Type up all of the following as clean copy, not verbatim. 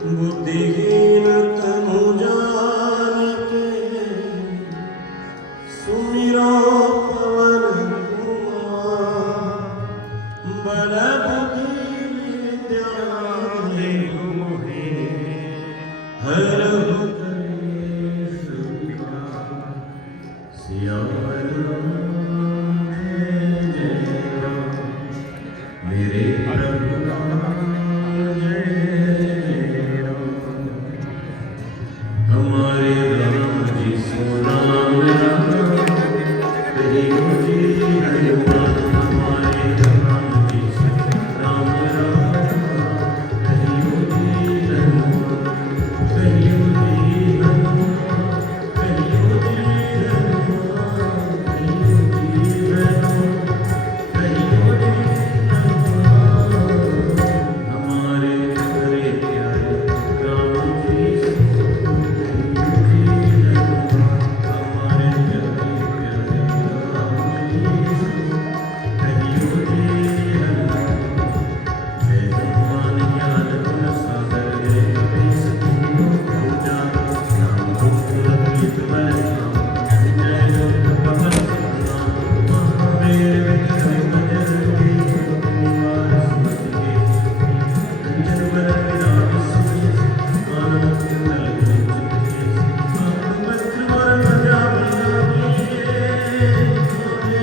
बुद्धिहीन तनु जानिके सुमिरो पवन कुमार बल बुद्धि विद्या देहु मोहे हरहु कलेश विकार सिया राम जय जय राम मेरे प्रभु राम जय जय राम हमारे राम जी सो राम राम कहियो जी हनुमान हमारे राम जी सो राम राम कहियो जी हनुमान कहियो जी हनुमान कहियो जी हनुमान कहियो जी हनुमान कहियो जी हनुमान हमारे हरे प्यारे राम जी सो कहियो जी हनुमान हमारे प्यारे प्यारे राम जी सो कहियो जी हनुमान जय हनुमान ज्ञान गुण सागर जय कपीस तिहुँ पूजा राम दूत अतुलित बल धाम जय लोक पवन सुतनाम महावीर विक्रम बजरंगी कुमार सुमति के अंजन बरन विराम सुमति मान मुकुंदल गुंचित भक्त वर प्रजा बिराजिए आने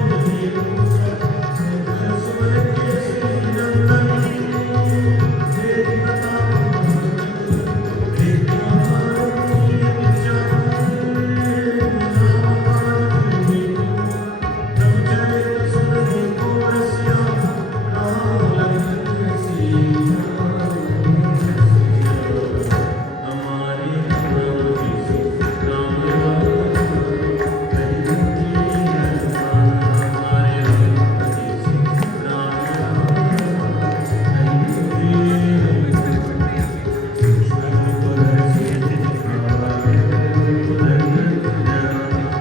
मोदी मूसा सुमन के श्री नंदन तेरी प्रताप तेरी महारुणि विचार रामचरित सुनहि को रसिया राम लखन सीता हमारे राम जी सो राम राम कहियो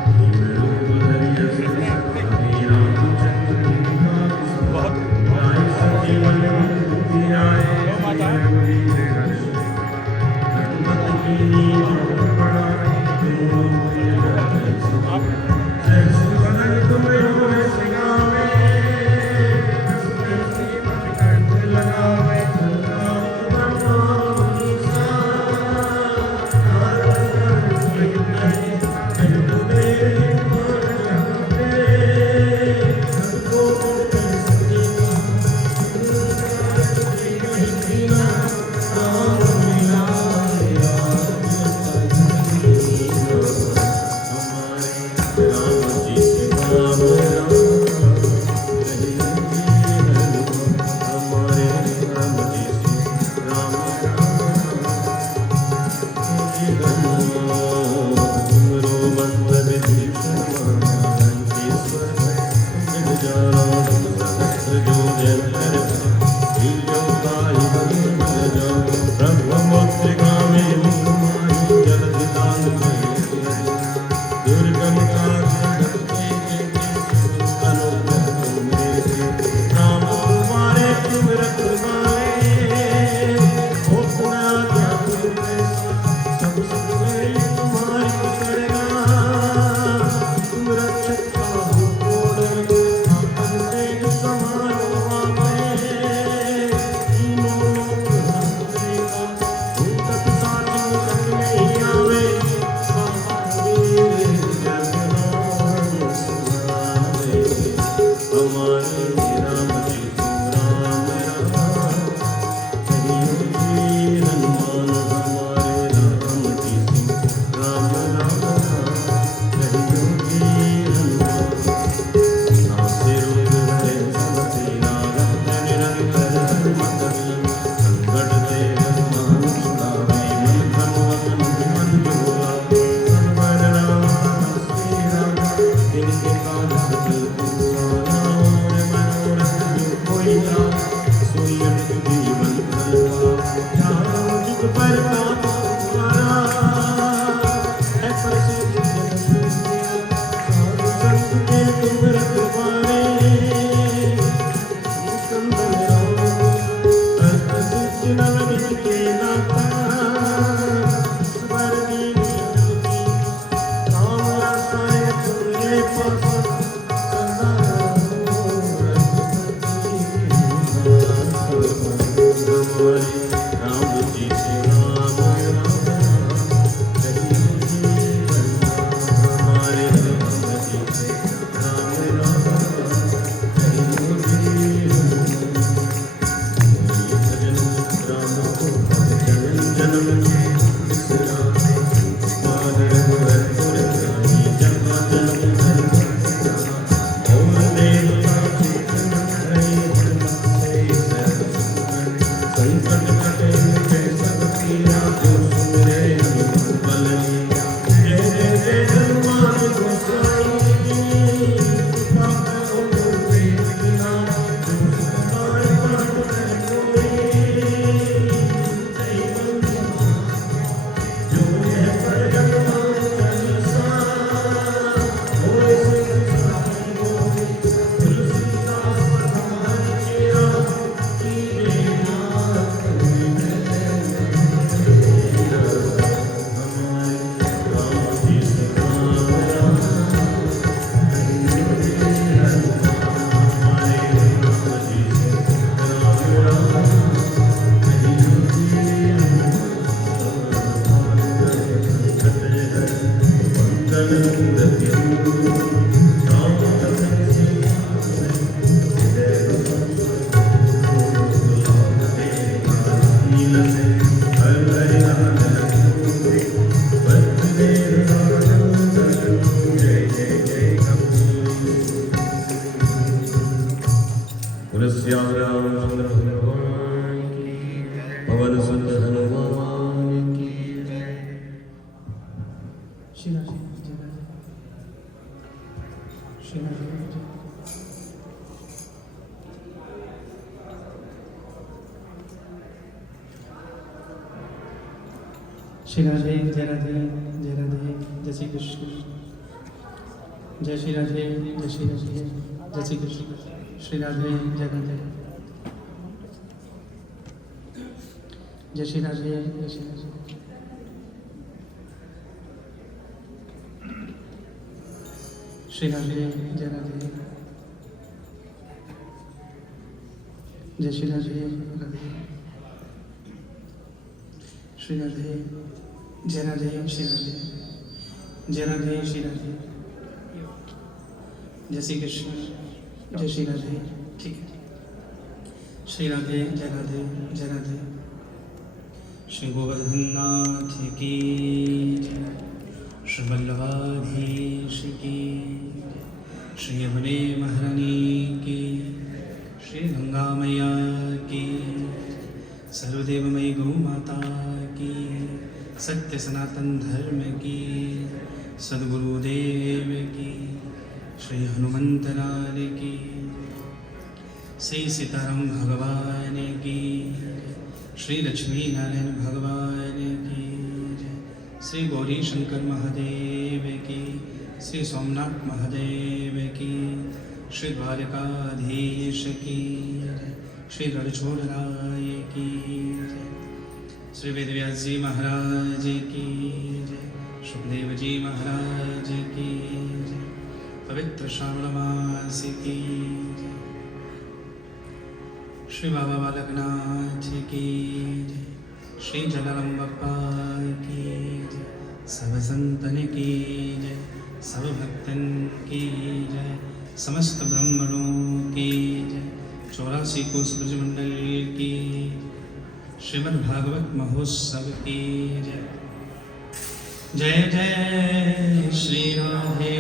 जी हनुमान हमारे राम जी सो राम राम कहियो जी राम जी से राम राम कहियो जीवन हमारे राम जी से राम राम कहियो जीवन भजन राम को जन्म जन्म के बिसरावे मान रघुवर पुर जाई जन्म जन्म और देवता चेतन हरे धर्म से संकट कटे मिटे सब पीरा जो सुने बल जय जय जय हनुमान गोसाई कृपा करो गुरुदेव की नाम जो हमारे पाठ कर कोई जो यह प्रगट मान होए संसार गोविंद तुलसीदास हमारे चेरा कीजे नाथ हमारे राम जी से राम राम कहियो जीवन हमारे राम जी से राम राम कहियो जीवन मंगल मूर्ति राम तपन रामचंद्र भगवान की पवन सुत हनुमान की श्री राधे जय राधे जय राधे जय श्री कृष्ण जय श्री राधे जय श्री राधे जय श्री कृष्ण श्री राधे जय राधे जय श्री राधे जय श्री राधे श्री राधे जय राधे जय श्री राधे राधे श्री राधे जय राधे श्री राधे जय राधे श्री राधे जय श्री कृष्ण जय श्री राधे ठीक है श्री राधे जय राधे जय राधे श्री गोवर्धन नाथ की जय श्री वल्लभाधीश की श्री यमुने महारानी की श्री गंगा मैया की सर्वदेवमयी गौ माता की सत्य सनातन धर्म की सद्गुरुदेव की श्री हनुमंत लाल की श्री सीताराम भगवान की श्री लक्ष्मी नारायण भगवान की श्री गौरी शंकर महादेव की श्री सोमनाथ महादेव की श्री द्वारकाधीश की श्री रणछोड़राय की श्री वेदव्यास जी महाराज की सुखदेव जी महाराज की पवित्र श्रावण मास की श्री बाबा बालकनाथ की श्री जलाराम बापा की सब संतन की जय सब भक्तन की जय समस्त ब्राह्मणों की जय 84 कोस ब्रजमंडल की श्रीमद् भागवत महोत्सव की जय जय जय श्री राधे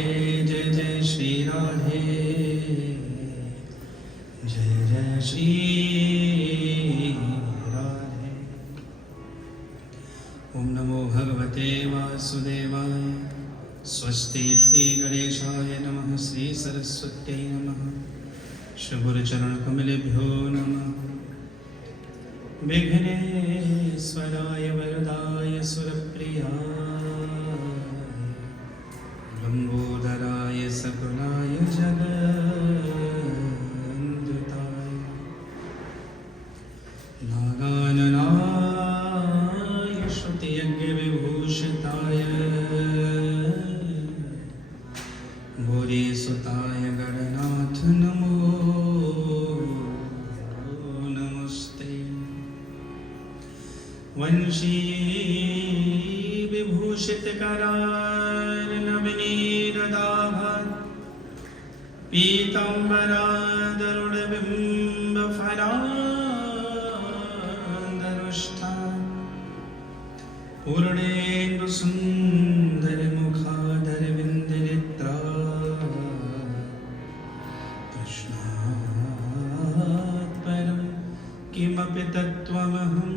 जय जय श्री राधे जय जय श्री राधे। ओम नमो भगवते वासुदेवाय स्वस्ति श्री गणेशाय नमः श्री सरस्वत्यै नमः श्री गुरुचरणकमलेभ्यो नमः विघ्नेश्वराय वरदाय सुरप्रियाय लंबोदराय सकलाय जगन्धुताय नागाननाय श्रुतियज्ञविभूषिताय गौरीसुताय गणनाथ नमो नमस्ते। वंशी विभूषित करार नवनीरदाभा पीताम्बरादरुण बिंब फलादरुष्ठा पूर्णेन्दु सुंदर मुखाधर विंद नेत्रा कृष्णात् परं किमपि तत्त्वमहं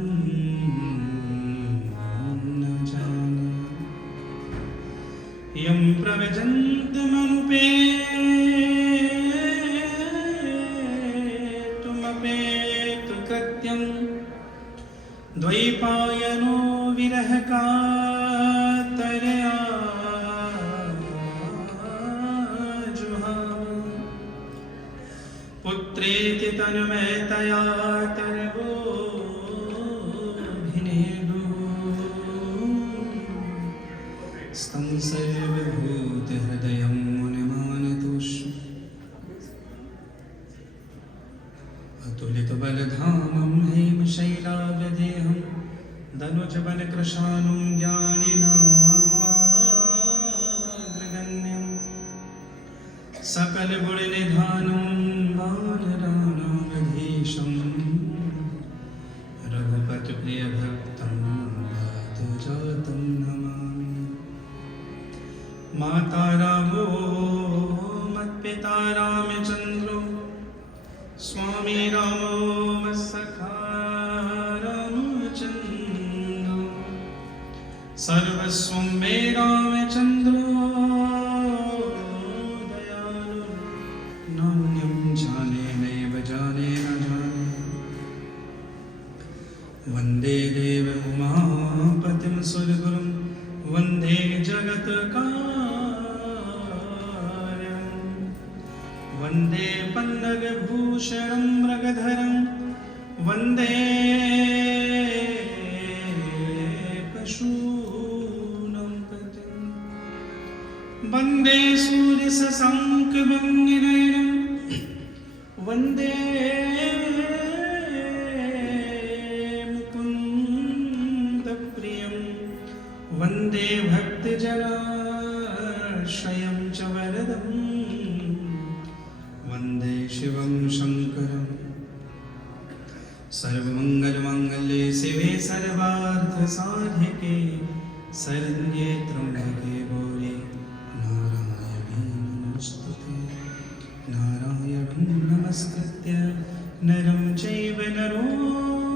न जाने। यं प्रव्रजन्तमनुपेतुमपेतु कृत्यं द्वैपायनो विरह कातरया जुहाव पुत्रेति तन्मयतया स्तं सर्वभूतहृदयं मुनिमानतोषं अतुलितबलधामं हेमशैलाव्यदेहं दनुजबलकृशानुं ज्ञानिनाग्रगण्यं सकलगुणनिधानं वानराणामधीशं रघुपतिप्रियभक्तं वातजातं नमामि। माता रामो मत्पिता रामचन्द्रो स्वामी रामो मत्सखा रामचन्द्रो सर्वस्वं मे रामचन्द्रो दयालु नान्यं जाने नैव जाने न जाने। वन्दे देव उमापतिं सुरगुरुं वन्दे जगत्कारणं वन्दे पन्नगभूषणं मृगधरं वन्दे पशूनां पतिं वन्दे सूर्यशशाङ्कवन्निनयनं वन्दे मुकुन्दप्रियं वन्दे भक्तजनाश्रयं च वरदं वन्दे शिवं शङ्करं। सर्वमङ्गलमाङ्गल्ये शिवे सर्वार्थसाधिके शरण्ये त्र्यम्बके गौरी नारायणी नमोस्तुते। नारायणं नमस्कृत्य नरं चैव नरोत्तमं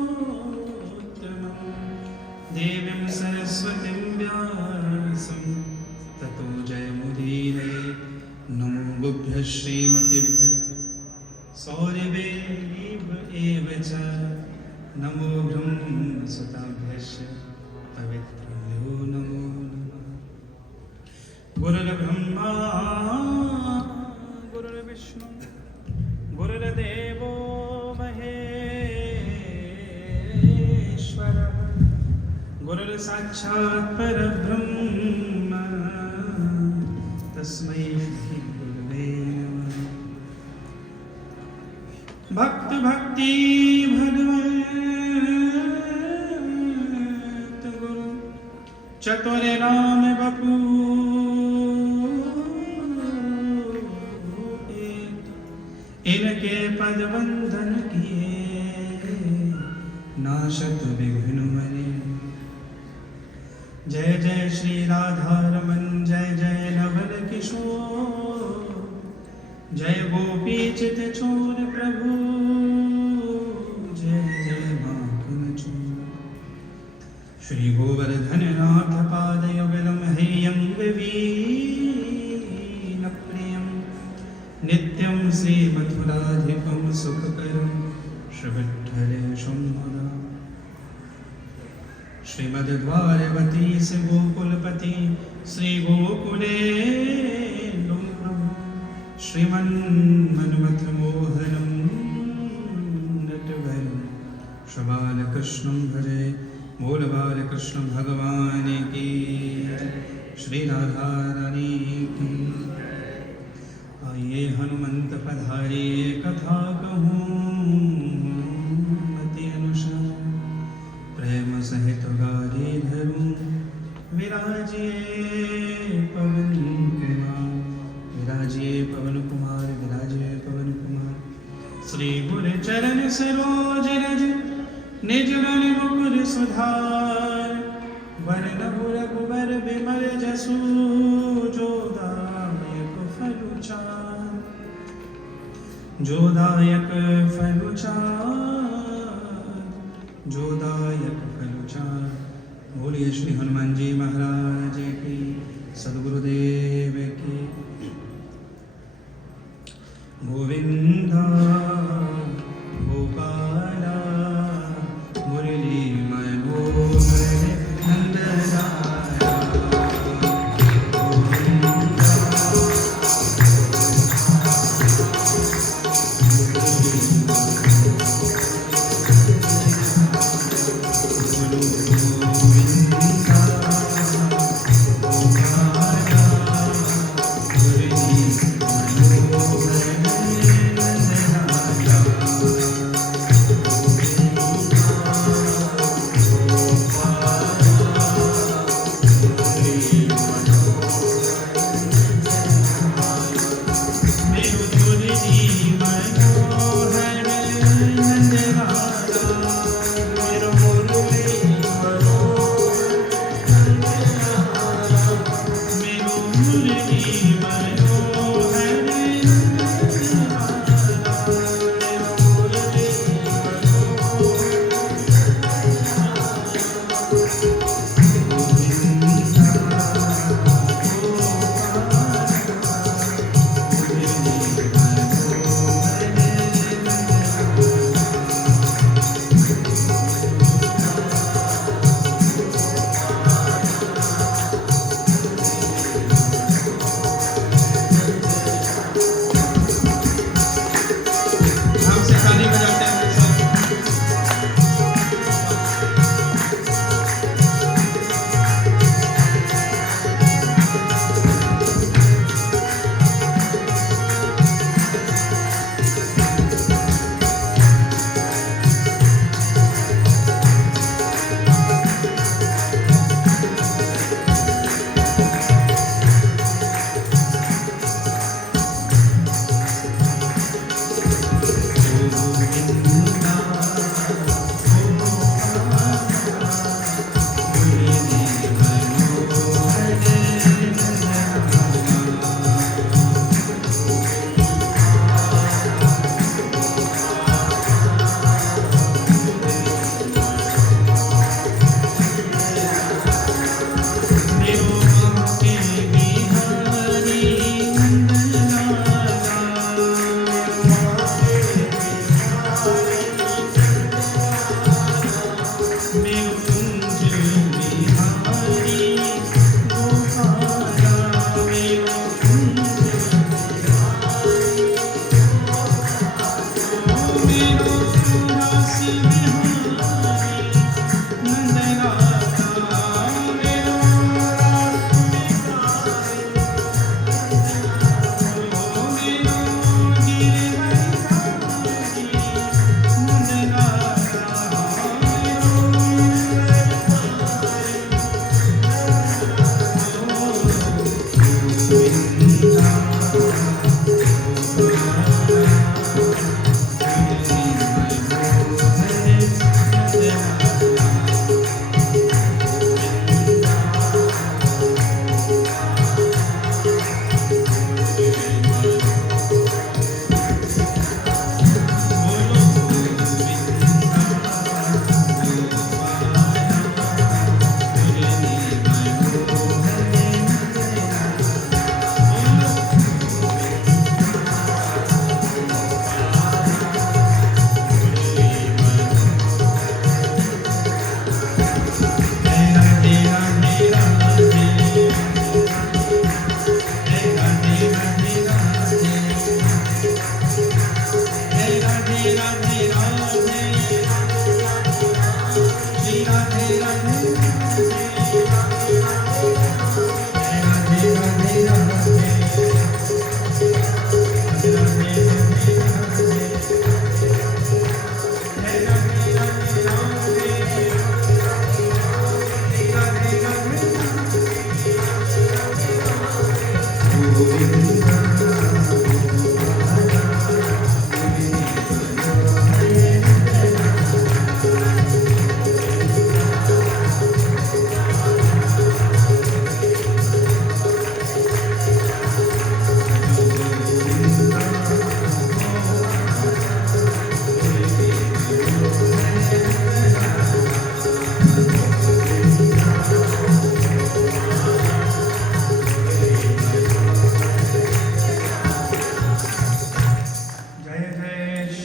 देवीं सरस्वतीं व्यासं ततो जयमुदीरये। नमो बुभ्यः श्रीमतिभ्यः सौरभेव एव च नमो ब्रह्मसुताभ्यश्च पवित्रेभ्यो नमो नमः। गुरुर्ब्रह्मा गुरुर्विष्णु गुरुर्देवो महेश्वरः गुरुर्साक्षात् परब्रह्म तस्मै श्री गुरुवे नमः। भक्त भक्ति भगवत गुरु चतुर राम बपू इनके पद वंदन किए नाशत विघ्न मरे। जय जय श्री राधा रमन जय जय नवल किशोर जय गोपी चित चोर प्रभु जय जय माखन चोर। श्री गोवर्धन नाथ पादयुगलं हेयं वीन प्रियं नित्यं श्री मथुराधिपं सुखकरं श्रीविठ्ठलेशं मुदा। श्रीमद्द्वारवती से गोकुलपति श्री गोकुलेन्दु प्रभु श्रीमन्मन्मथ मोहनं नटवरं श्रीबालकृष्णं भजे। बोल बालकृष्ण भगवान की श्री राधा रानी की। आइए हनुमंत पधारिए कथा कहूँ मति अनुसार प्रेम सहित श्री गुरु चरण सरोज रज निज मन मुकुर सुधार वरण रघुबर बिमल जसु जो दायक फल चार जो दायक फल चार। बोलिए श्री हनुमान जी महाराज की, सद्गुरुदेव की। गोविंदा गोपाला मुरली मनोहर नंदलाला गोविंदा गोविंदा गोपाला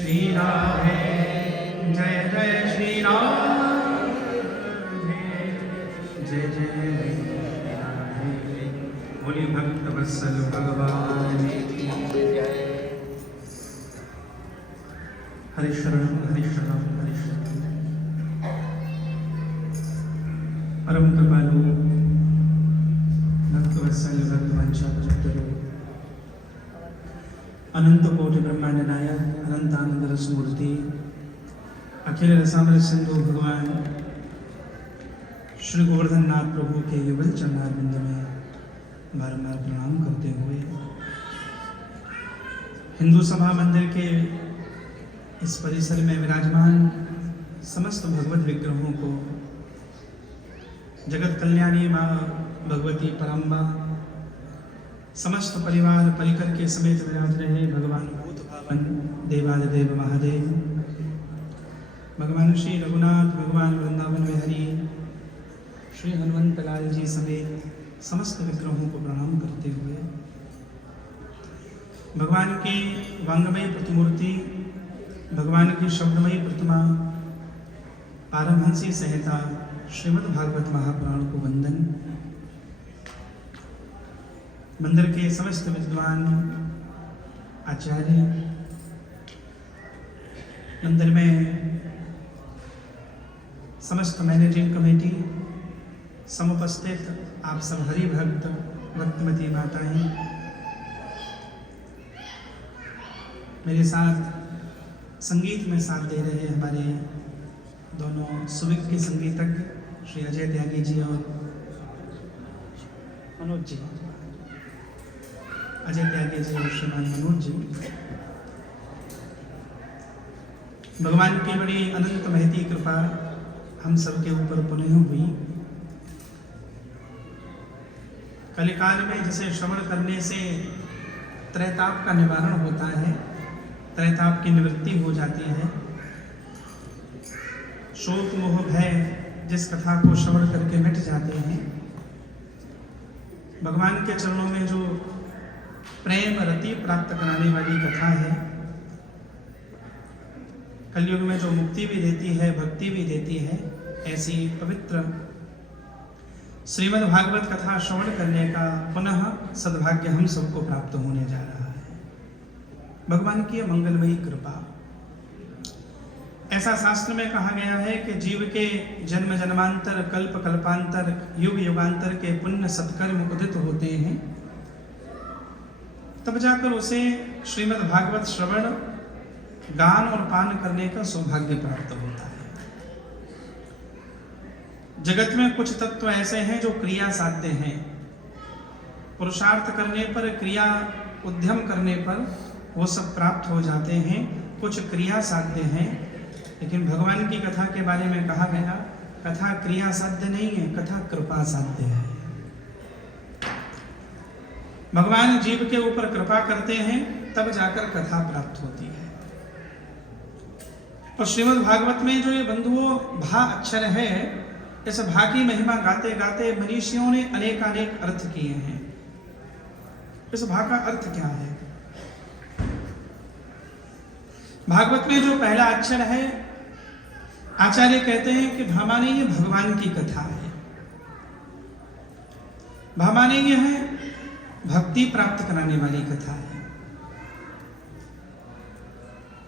श्री राधे जय जय श्री राधे जय जय राधे। बोलिए भक्त वत्सल भगवान की जय। हरि शरण हरि शरण हरि शरण। परम कृपालु भक्त वत्सल भक्त वंशावतारो अनंत कोटि ब्रह्मांड नायक अनंत आनंद रस मूर्ति अखिल रसामृत सिंधु भगवान श्री गोवर्धन नाथ प्रभु के युगल चरणारविंद में बारंबार प्रणाम करते हुए हिंदू सभा मंदिर के इस परिसर में विराजमान समस्त भगवत विग्रहों को जगत कल्याणी माँ भगवती परम्बा समस्त परिवार परिकर के समेत विराज रहे भगवान भूत भावन देवादिदेव महादेव, भगवान श्री रघुनाथ, भगवान वृंदावन विहारी, श्री हनुमंत लाल जी समेत समस्त विग्रहों को प्रणाम करते हुए भगवान की वांगमयी प्रतिमूर्ति, भगवान की शब्दमयी प्रतिमा, पारमहंसी संहिता श्रीमद् भागवत महापुराण को वंदन। मंदिर के समस्त विद्वान आचार्य, मंदिर में समस्त मैनेजिंग कमेटी, समुपस्थित आप सब हरि भक्त भक्तमती माताएं, मेरे साथ संगीत में साथ दे रहे हमारे दोनों सुविज्ञ संगीतज्ञ श्री अजय त्यागी जी और मनोज जी, अजय त्यागी जी और श्रीमान मनोज जी। भगवान की बड़ी अनंत महती कृपा हम सबके ऊपर पुनः हुई। कलिकाल में जैसे श्रवण करने से त्रैताप का निवारण होता है, त्रैताप की निवृत्ति हो जाती है, शोक मोह भय जिस कथा को श्रवण करके मिट जाते हैं, भगवान के चरणों में जो प्रेम रति प्राप्त कराने वाली कथा है, कलयुग में जो मुक्ति भी देती है, भक्ति भी देती है, ऐसी पवित्र श्रीमद् भागवत कथा श्रवण करने का पुनः सद्भाग्य हम सबको प्राप्त होने जा रहा है। भगवान की मंगलमयी कृपा। ऐसा शास्त्र में कहा गया है कि जीव के जन्म जन्मांतर, कल्प कल्पांतर, युग युगांतर के पुण्य सत्कर्म उदित होते हैं, तब जाकर उसे श्रीमद् भागवत श्रवण, गान और पान करने का सौभाग्य प्राप्त होता है। जगत में कुछ तत्व ऐसे हैं जो क्रिया साध्य हैं, पुरुषार्थ करने पर, क्रिया उद्यम करने पर वो सब प्राप्त हो जाते हैं। कुछ क्रिया साध्य हैं, लेकिन भगवान की कथा के बारे में कहा गया, कथा क्रिया साध्य नहीं है, कथा कृपा साध्य है। भगवान जीव के ऊपर कृपा करते हैं, तब जाकर कथा प्राप्त होती है। और श्रीमद् भागवत में जो ये बंधुओं भा अक्षर है, इस भा की महिमा गाते गाते मनीषियों ने अनेकानेक अर्थ किए हैं। इस भा का अर्थ क्या है? भागवत में जो पहला अक्षर है, आचार्य कहते हैं कि भा माने ये भगवान की कथा है, भा माने ये है भक्ति प्राप्त कराने वाली कथा है,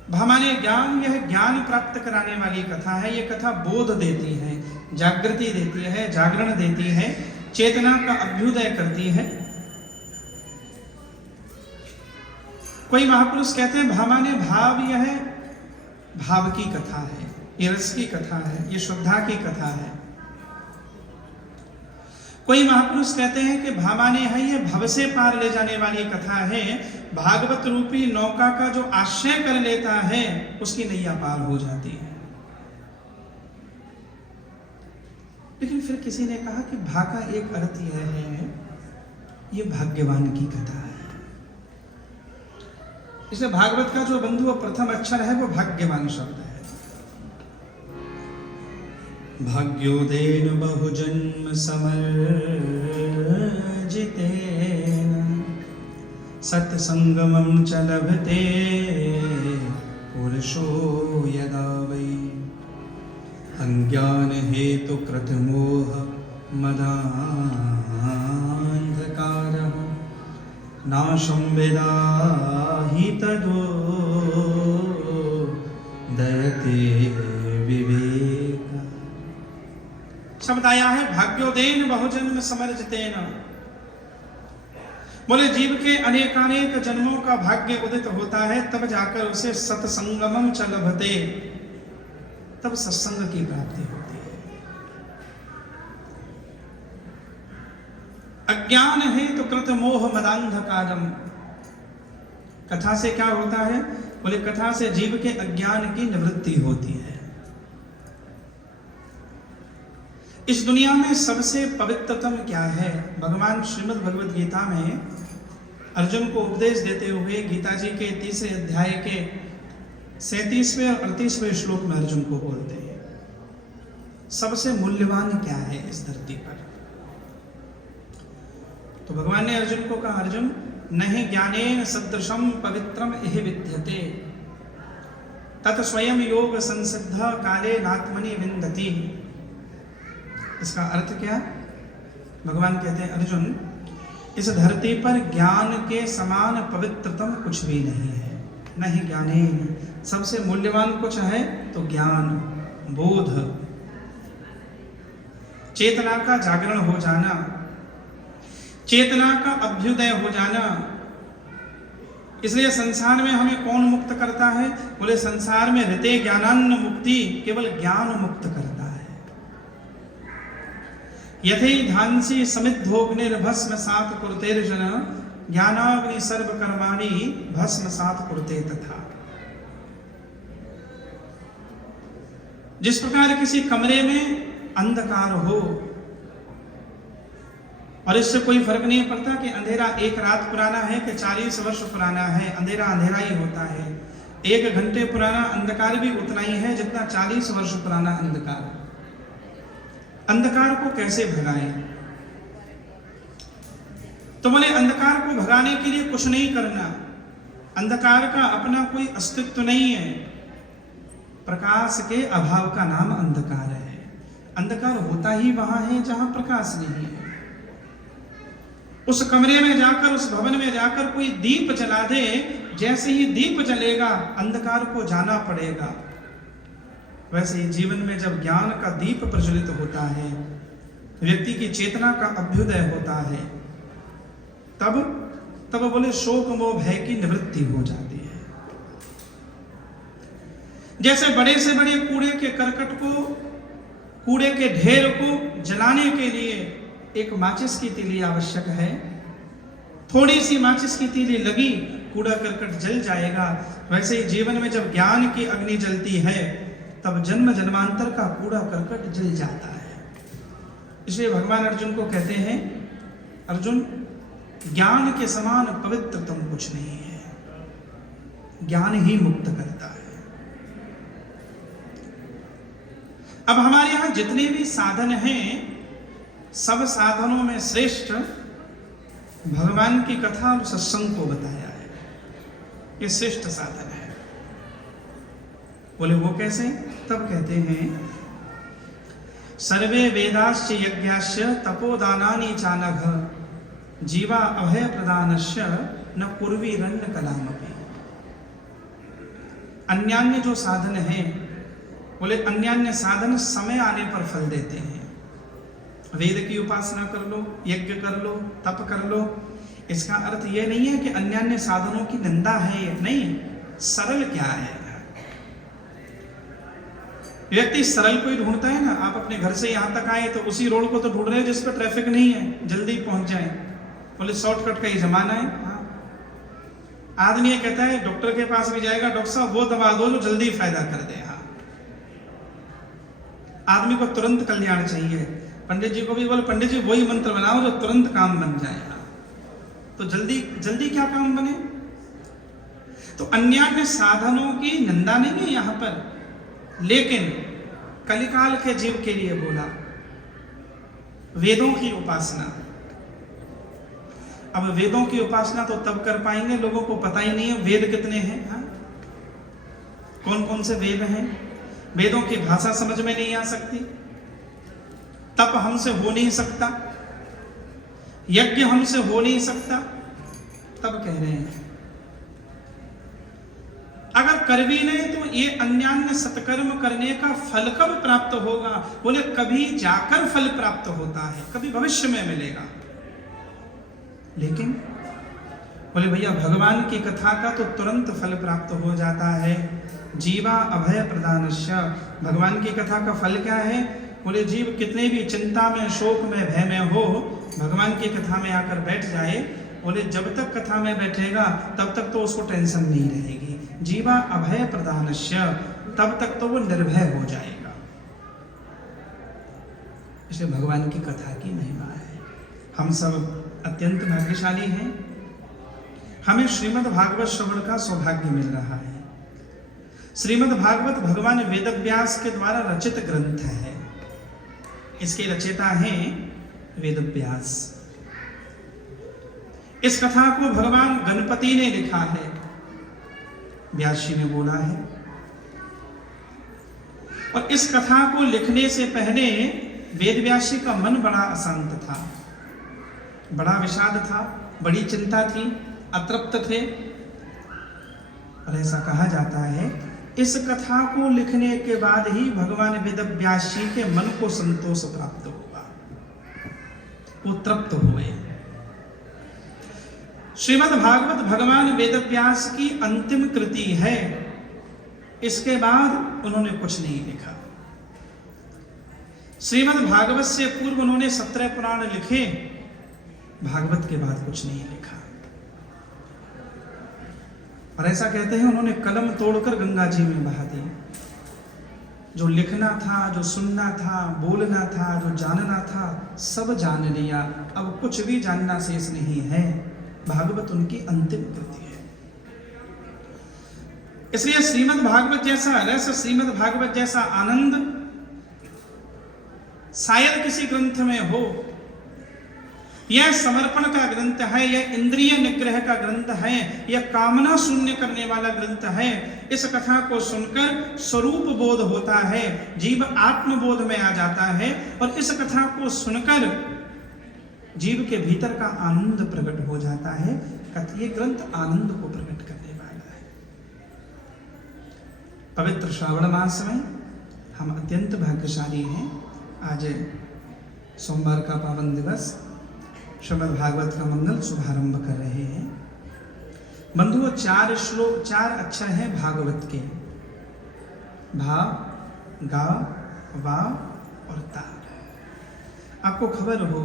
भा माने ज्ञान, यह ज्ञान प्राप्त कराने वाली कथा है। ये कथा बोध देती है, जागृति देती है, जागरण देती है, चेतना का अभ्युदय करती है। कोई महापुरुष कहते हैं भा माने भाव, यह भाव की कथा है, ये रस की कथा है, ये श्रद्धा की कथा है। कोई महापुरुष कहते हैं कि भा माने है ये भव से पार ले जाने वाली कथा है, भागवत रूपी नौका का जो आश्रय कर लेता है उसकी नैया पार हो जाती है। लेकिन फिर किसी ने कहा कि भा का एक अर्थ यह है, ये भाग्यवान की कथा है। इसलिए भागवत का जो बंधु प्रथम अक्षर है वो भाग्यवान शब्द है। भाग्योदेन बहुजन्म समर्जितेन सत्संगमं च लभते स्पर्शो यदा वै अज्ञान हेतु कृतमोह मदान्धकारः नाशं वेदाहि तदो दयते विवेक। शब्द आया है भाग्योदयन बहुजन्म समर्जितेन। बोले जीव के अनेकानेक जन्मों का भाग्य उदित होता है, तब जाकर उसे सत्संगमम च लभते, तब सत्संग की प्राप्ति होती है। अज्ञान है तो कृत मोह मदांधकारम। कथा से क्या होता है? बोले कथा से जीव के अज्ञान की निवृत्ति होती है। इस दुनिया में सबसे पवित्रतम क्या है? भगवान श्रीमद् भगवद गीता में अर्जुन को उपदेश देते हुए गीता जी के 3 अध्याय के 37वें और 38वें श्लोक में अर्जुन को बोलते हैं, सबसे मूल्यवान क्या है इस धरती पर? तो भगवान ने अर्जुन को कहा, अर्जुन नहीं ज्ञानेन सदृशम पवित्रम इह विद्यते तत् स्वयं योग संसिद्ध काले नात्मनि विन्दति। इसका अर्थ क्या? भगवान कहते हैं, अर्जुन इस धरती पर ज्ञान के समान पवित्रतम कुछ भी नहीं है। नहीं ज्ञानेन, सबसे मूल्यवान कुछ है तो ज्ञान, बोध, चेतना का जागरण हो जाना, चेतना का अभ्युदय हो जाना। इसलिए संसार में हमें कौन मुक्त करता है? बोले संसार में रहते ज्ञानान्न मुक्ति केवल ज्ञान मुक्त करता है। यथै धांसी समिद्धोग्निर्भस्म सात कुरुतेर्जन ज्ञानाग्नि सर्व कर्माणि भस्म सात कुरुते तथा। जिस प्रकार किसी कमरे में अंधकार हो और इससे कोई फर्क नहीं पड़ता कि अंधेरा 1 रात पुराना है कि 40 वर्ष पुराना है, अंधेरा अंधेरा ही होता है। 1 घंटे पुराना अंधकार भी उतना ही है जितना 40 वर्ष पुराना अंधकार। अंधकार को कैसे भगाएं? तो बोले अंधकार को भगाने के लिए कुछ नहीं करना। अंधकार का अपना कोई अस्तित्व नहीं है। प्रकाश के अभाव का नाम अंधकार है। अंधकार होता ही वहां है जहां प्रकाश नहीं है। उस कमरे में जाकर, उस भवन में जाकर कोई दीप जला दे, जैसे ही दीप जलेगा अंधकार को जाना पड़ेगा। वैसे ही जीवन में जब ज्ञान का दीप प्रज्वलित होता है, व्यक्ति की चेतना का अभ्युदय होता है, तब बोले शोक मोह भय की निवृत्ति हो जाती है। जैसे बड़े से बड़े कूड़े के करकट को, कूड़े के ढेर को जलाने के लिए एक माचिस की तीली आवश्यक है। थोड़ी सी माचिस की तीली लगी, कूड़ा करकट जल जाएगा। वैसे ही जीवन में जब ज्ञान की अग्नि जलती है, तब जन्म जन्मांतर का कूड़ा करकट जल जाता है। इसलिए भगवान अर्जुन को कहते हैं, अर्जुन ज्ञान के समान पवित्रतम कुछ नहीं है। ज्ञान ही मुक्त करता है। अब हमारे यहां जितने भी साधन हैं, सब साधनों में श्रेष्ठ भगवान की कथा और सत्संग को बताया है। ये श्रेष्ठ साधन है। बोले वो कैसे? तब कहते हैं, सर्वे वेदाश्च यज्ञाश्च तपोदानानि चानघ जीवा अभय प्रदानश्च न कुर्वीरन्न कलामपि। अन्यान्य जो साधन है, बोले अन्यान्य साधन समय आने पर फल देते हैं। वेद की उपासना कर लो, यज्ञ कर लो, तप कर लो। इसका अर्थ यह नहीं है कि अन्यान्य साधनों की निंदा है, नहीं। सरल क्या है? व्यक्ति सरल को ही ढूंढता है ना। आप अपने घर से यहां तक आए तो उसी रोड को तो ढूंढ रहे हैं जिस पर ट्रैफिक नहीं है, जल्दी पहुंच जाए। बोले शॉर्टकट का ही जमाना है। हाँ। आदमी ये कहता है डॉक्टर के पास भी जाएगा, डॉक्टर साहब वो दवा दो जो जल्दी फायदा कर दे। हाँ। आदमी को तुरंत कल्याण चाहिए। पंडित जी को भी बोले पंडित जी वही मंत्र बनाओ जो तुरंत काम बन जाएगा। तो जल्दी जल्दी क्या काम बने? तो अन्यान्य साधनों की निंदा नहीं है यहां पर, लेकिन कलिकाल के जीव के लिए बोला वेदों की उपासना। अब वेदों की उपासना तो तब कर पाएंगे, लोगों को पता ही नहीं है वेद कितने हैं। हाँ? कौन कौन से वेद हैं? वेदों की भाषा समझ में नहीं आ सकती, तप हमसे हो नहीं सकता, यज्ञ हमसे हो नहीं सकता, तब कह रहे हैं अगर कर भी नहीं तो ये अन्यान्य सत्कर्म करने का फल कब प्राप्त होगा? बोले कभी जाकर फल प्राप्त होता है, कभी भविष्य में मिलेगा। लेकिन बोले भैया भगवान की कथा का तो तुरंत फल प्राप्त हो जाता है। जीवा अभय प्रदानस्य, भगवान की कथा का फल क्या है? बोले जीव कितने भी चिंता में, शोक में, भय में हो, भगवान की कथा में आकर बैठ जाए, बोले जब तक कथा में बैठेगा तब तक तो उसको टेंशन नहीं रहेगी। जीवा अभय प्रदानस्य, तब तक तो वो निर्भय हो जाएगा। इसलिए भगवान की कथा की महिमा है। हम सब अत्यंत भाग्यशाली हैं, हमें श्रीमद् भागवत श्रवण का सौभाग्य मिल रहा है। श्रीमद् भागवत भगवान वेदव्यास के द्वारा रचित ग्रंथ है। इसके रचयिता हैं वेदव्यास। इस कथा को भगवान गणपति ने लिखा है, व्यास जी ने बोला है। और इस कथा को लिखने से पहले वेदव्यास जी का मन बड़ा अशांत था, बड़ा विषाद था, बड़ी चिंता थी, अतृप्त थे। और ऐसा कहा जाता है इस कथा को लिखने के बाद ही भगवान वेदव्यास जी के मन को संतोष प्राप्त हुआ, वो तृप्त हुए। श्रीमद् भागवत भगवान वेदव्यास की अंतिम कृति है, इसके बाद उन्होंने कुछ नहीं लिखा। श्रीमद् भागवत से पूर्व उन्होंने 17 पुराण लिखे, भागवत के बाद कुछ नहीं लिखा। और ऐसा कहते हैं उन्होंने कलम तोड़कर गंगा जी में बहा दी। जो लिखना था, जो सुनना था, बोलना था, जो जानना था, सब जान लिया, अब कुछ भी जानना शेष नहीं है। भागवत उनकी अंतिम कृति है। इसलिए श्रीमद् भागवत जैसा रस, श्रीमद् भागवत जैसा आनंद शायद किसी ग्रंथ में हो। यह समर्पण का ग्रंथ है, यह इंद्रिय निग्रह का ग्रंथ है, यह कामना शून्य करने वाला ग्रंथ है। इस कथा को सुनकर स्वरूप बोध होता है, जीव आत्मबोध में आ जाता है। और इस कथा को सुनकर जीव के भीतर का आनंद प्रकट हो जाता है। ये ग्रंथ आनंद को प्रकट करने वाला है। पवित्र श्रावण मास में हम अत्यंत भाग्यशाली हैं। आज सोमवार का पावन दिवस, श्रीमद् भागवत का मंगल शुभारंभ कर रहे हैं। बंधुओं, 4 श्लोक, 4 अक्षर हैं भागवत के, भा, गा, वा और ता। आपको खबर हो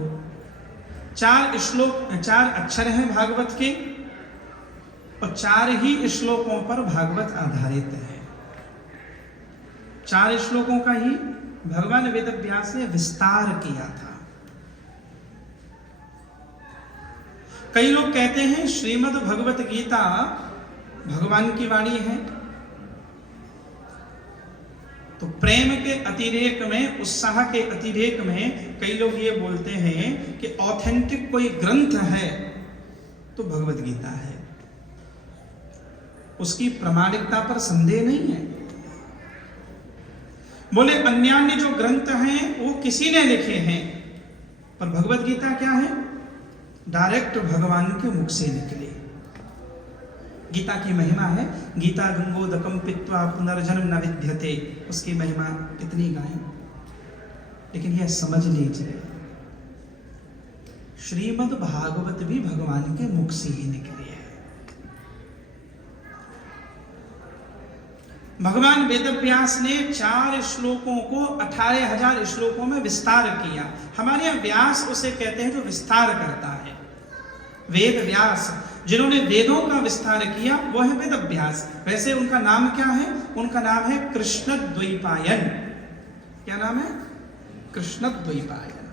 4 श्लोक, 4 अक्षर हैं भागवत के, और 4 ही श्लोकों पर भागवत आधारित है। 4 श्लोकों का ही भगवान वेदव्यास ने विस्तार किया था। कई लोग कहते हैं श्रीमद् भगवत गीता भगवान की वाणी है, तो प्रेम के अतिरेक में, उत्साह के अतिरेक में कई लोग ये बोलते हैं कि ऑथेंटिक कोई ग्रंथ है तो भगवत गीता है, उसकी प्रामाणिकता पर संदेह नहीं है। बोले अन्यान्य जो ग्रंथ हैं वो किसी ने लिखे हैं, पर भगवत गीता क्या है? डायरेक्ट भगवान के मुख से निकले। गीता की महिमा है, गीता गंगोदकम पित्वा पुनर्जन्म न विद्यते। उसकी महिमा कितनी गाएं, लेकिन यह समझ लीजिए श्रीमद् भागवत भी भगवान के मुख से ही निकली है। भगवान वेदव्यास ने 4 श्लोकों को 18,000 श्लोकों में विस्तार किया। हमारे यहाँ व्यास उसे कहते हैं जो विस्तार करता है। वेद व्यास, जिन्होंने वेदों का विस्तार किया वो है वेदव्यास। वैसे उनका नाम क्या है? उनका नाम है कृष्णद्वैपायन। क्या नाम है? कृष्णद्वैपायन।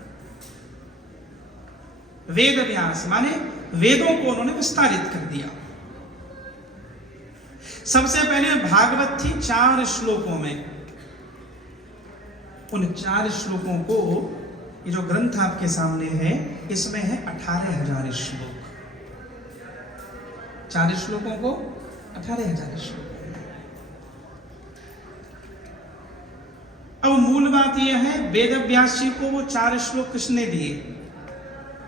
वेद व्यास माने वेदों को उन्होंने विस्तारित कर दिया। सबसे पहले भागवत थी 4 श्लोकों में। उन 4 श्लोकों को, ये जो ग्रंथ आपके सामने है, इसमें है 18,000 श्लोक। 4 श्लोकों को 18,000 श्लोक। अब मूल बात यह है, वेद व्यास जी को वो 4 श्लोक किसने दिए,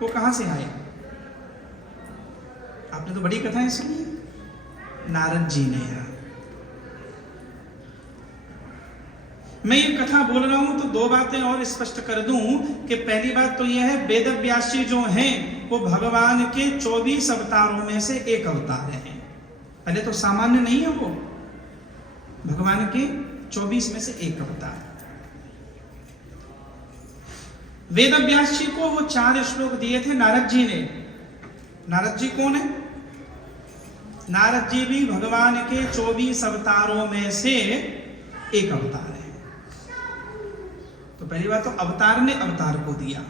वो कहां से आए? आपने तो बड़ी कथाएं सुनी, नारद जी ने। मैं ये कथा बोल रहा हूं तो 2 बातें और स्पष्ट कर दूं कि पहली बात तो यह है, वेद व्यास जी जो हैं वो भगवान के 24 अवतारों में से एक अवतार हैं। पहले तो सामान्य नहीं है, वो भगवान के 24 में से एक अवतार। वेद व्यास जी को वो 4 श्लोक दिए थे नारद जी ने। नारद जी कौन है? नारद जी भी भगवान के 24 अवतारों में से एक अवतार है। तो पहली बात तो अवतार ने अवतार को दिया,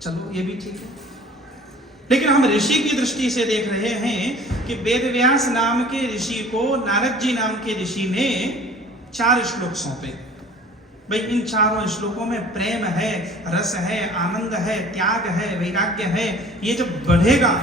चलो ये भी ठीक है। लेकिन हम ऋषि की दृष्टि से देख रहे हैं कि वेदव्यास नाम के ऋषि को नारद जी नाम के ऋषि ने 4 श्लोक सौंपे। भाई इन 4 श्लोकों में प्रेम है, रस है, आनंद है, त्याग है, वैराग्य है। ये जब बढ़ेगा,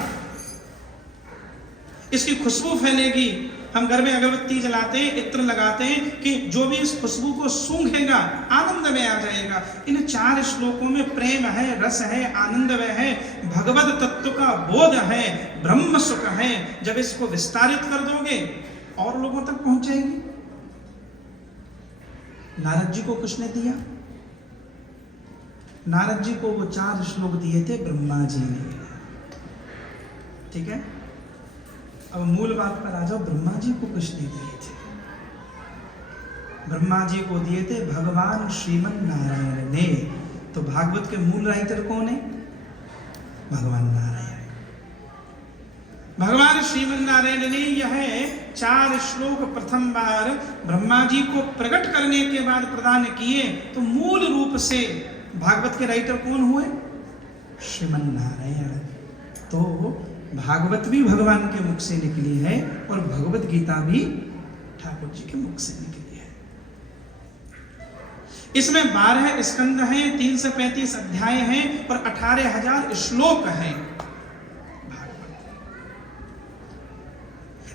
इसकी खुशबू फैलेगी। हम घर में अगरबत्ती जलाते हैं, इत्र लगाते हैं कि जो भी इस खुशबू को सूंघेगा आनंद में आ जाएगा। इन 4 श्लोकों में प्रेम है, रस है, आनंद है, भगवत तत्व का बोध है, ब्रह्म सुख है। जब इसको विस्तारित कर दोगे और लोगों तक पहुंच जाएगी। नारद जी को किसने दिया? नारद जी को वो 4 श्लोक दिए थे ब्रह्मा जी ने। ठीक है, अब मूल बात पर आ जाओ, ब्रह्मा जी को किसने दिए थे? ब्रह्मा जी को दिए थे भगवान श्रीमन नारायण ने। तो भागवत के मूल राइटर कौन है? भगवान नारायण। भगवान श्रीमन नारायण ने यह 4 श्लोक प्रथम बार ब्रह्मा जी को प्रकट करने के बाद प्रदान किए। तो मूल रूप से भागवत के राइटर कौन हुए? श्रीमन नारायण। तो भागवत भी भगवान के मुख से निकली है और भगवत गीता भी ठाकुर जी के मुख से निकली है। इसमें 12 स्कंद हैं, 335 अध्याय हैं और 18,000 श्लोक हैं।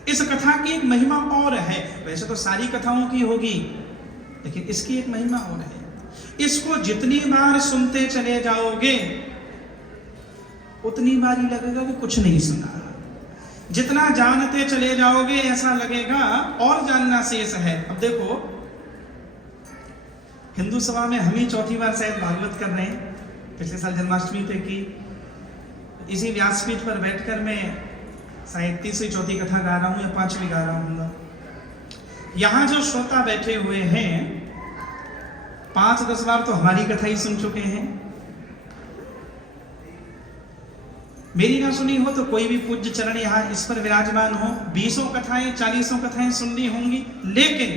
इस कथा की एक महिमा और है। वैसे तो सारी कथाओं की होगी, लेकिन इसकी एक महिमा और है। इसको जितनी बार सुनते चले जाओगे उतनी बार ही लगेगा कि कुछ नहीं सुना। जितना जानते चले जाओगे ऐसा लगेगा और जानना शेष है। अब देखो, हिंदू सभा में हम ही 4थी बार शायद भागवत कर रहे हैं। पिछले साल जन्माष्टमी पे की। इसी व्यासपीठ पर बैठकर मैं शायद 3री-4थी कथा गा रहा हूं या 5वीं गा रहा हूं। यहां जो श्रोता बैठे हुए हैं 5-10 बार तो हमारी कथा ही सुन चुके हैं। मेरी ना सुनी हो तो कोई भी पूज्य चरण यहाँ इस पर विराजमान हो, 20 कथाएं 40 कथाएं सुननी होंगी। लेकिन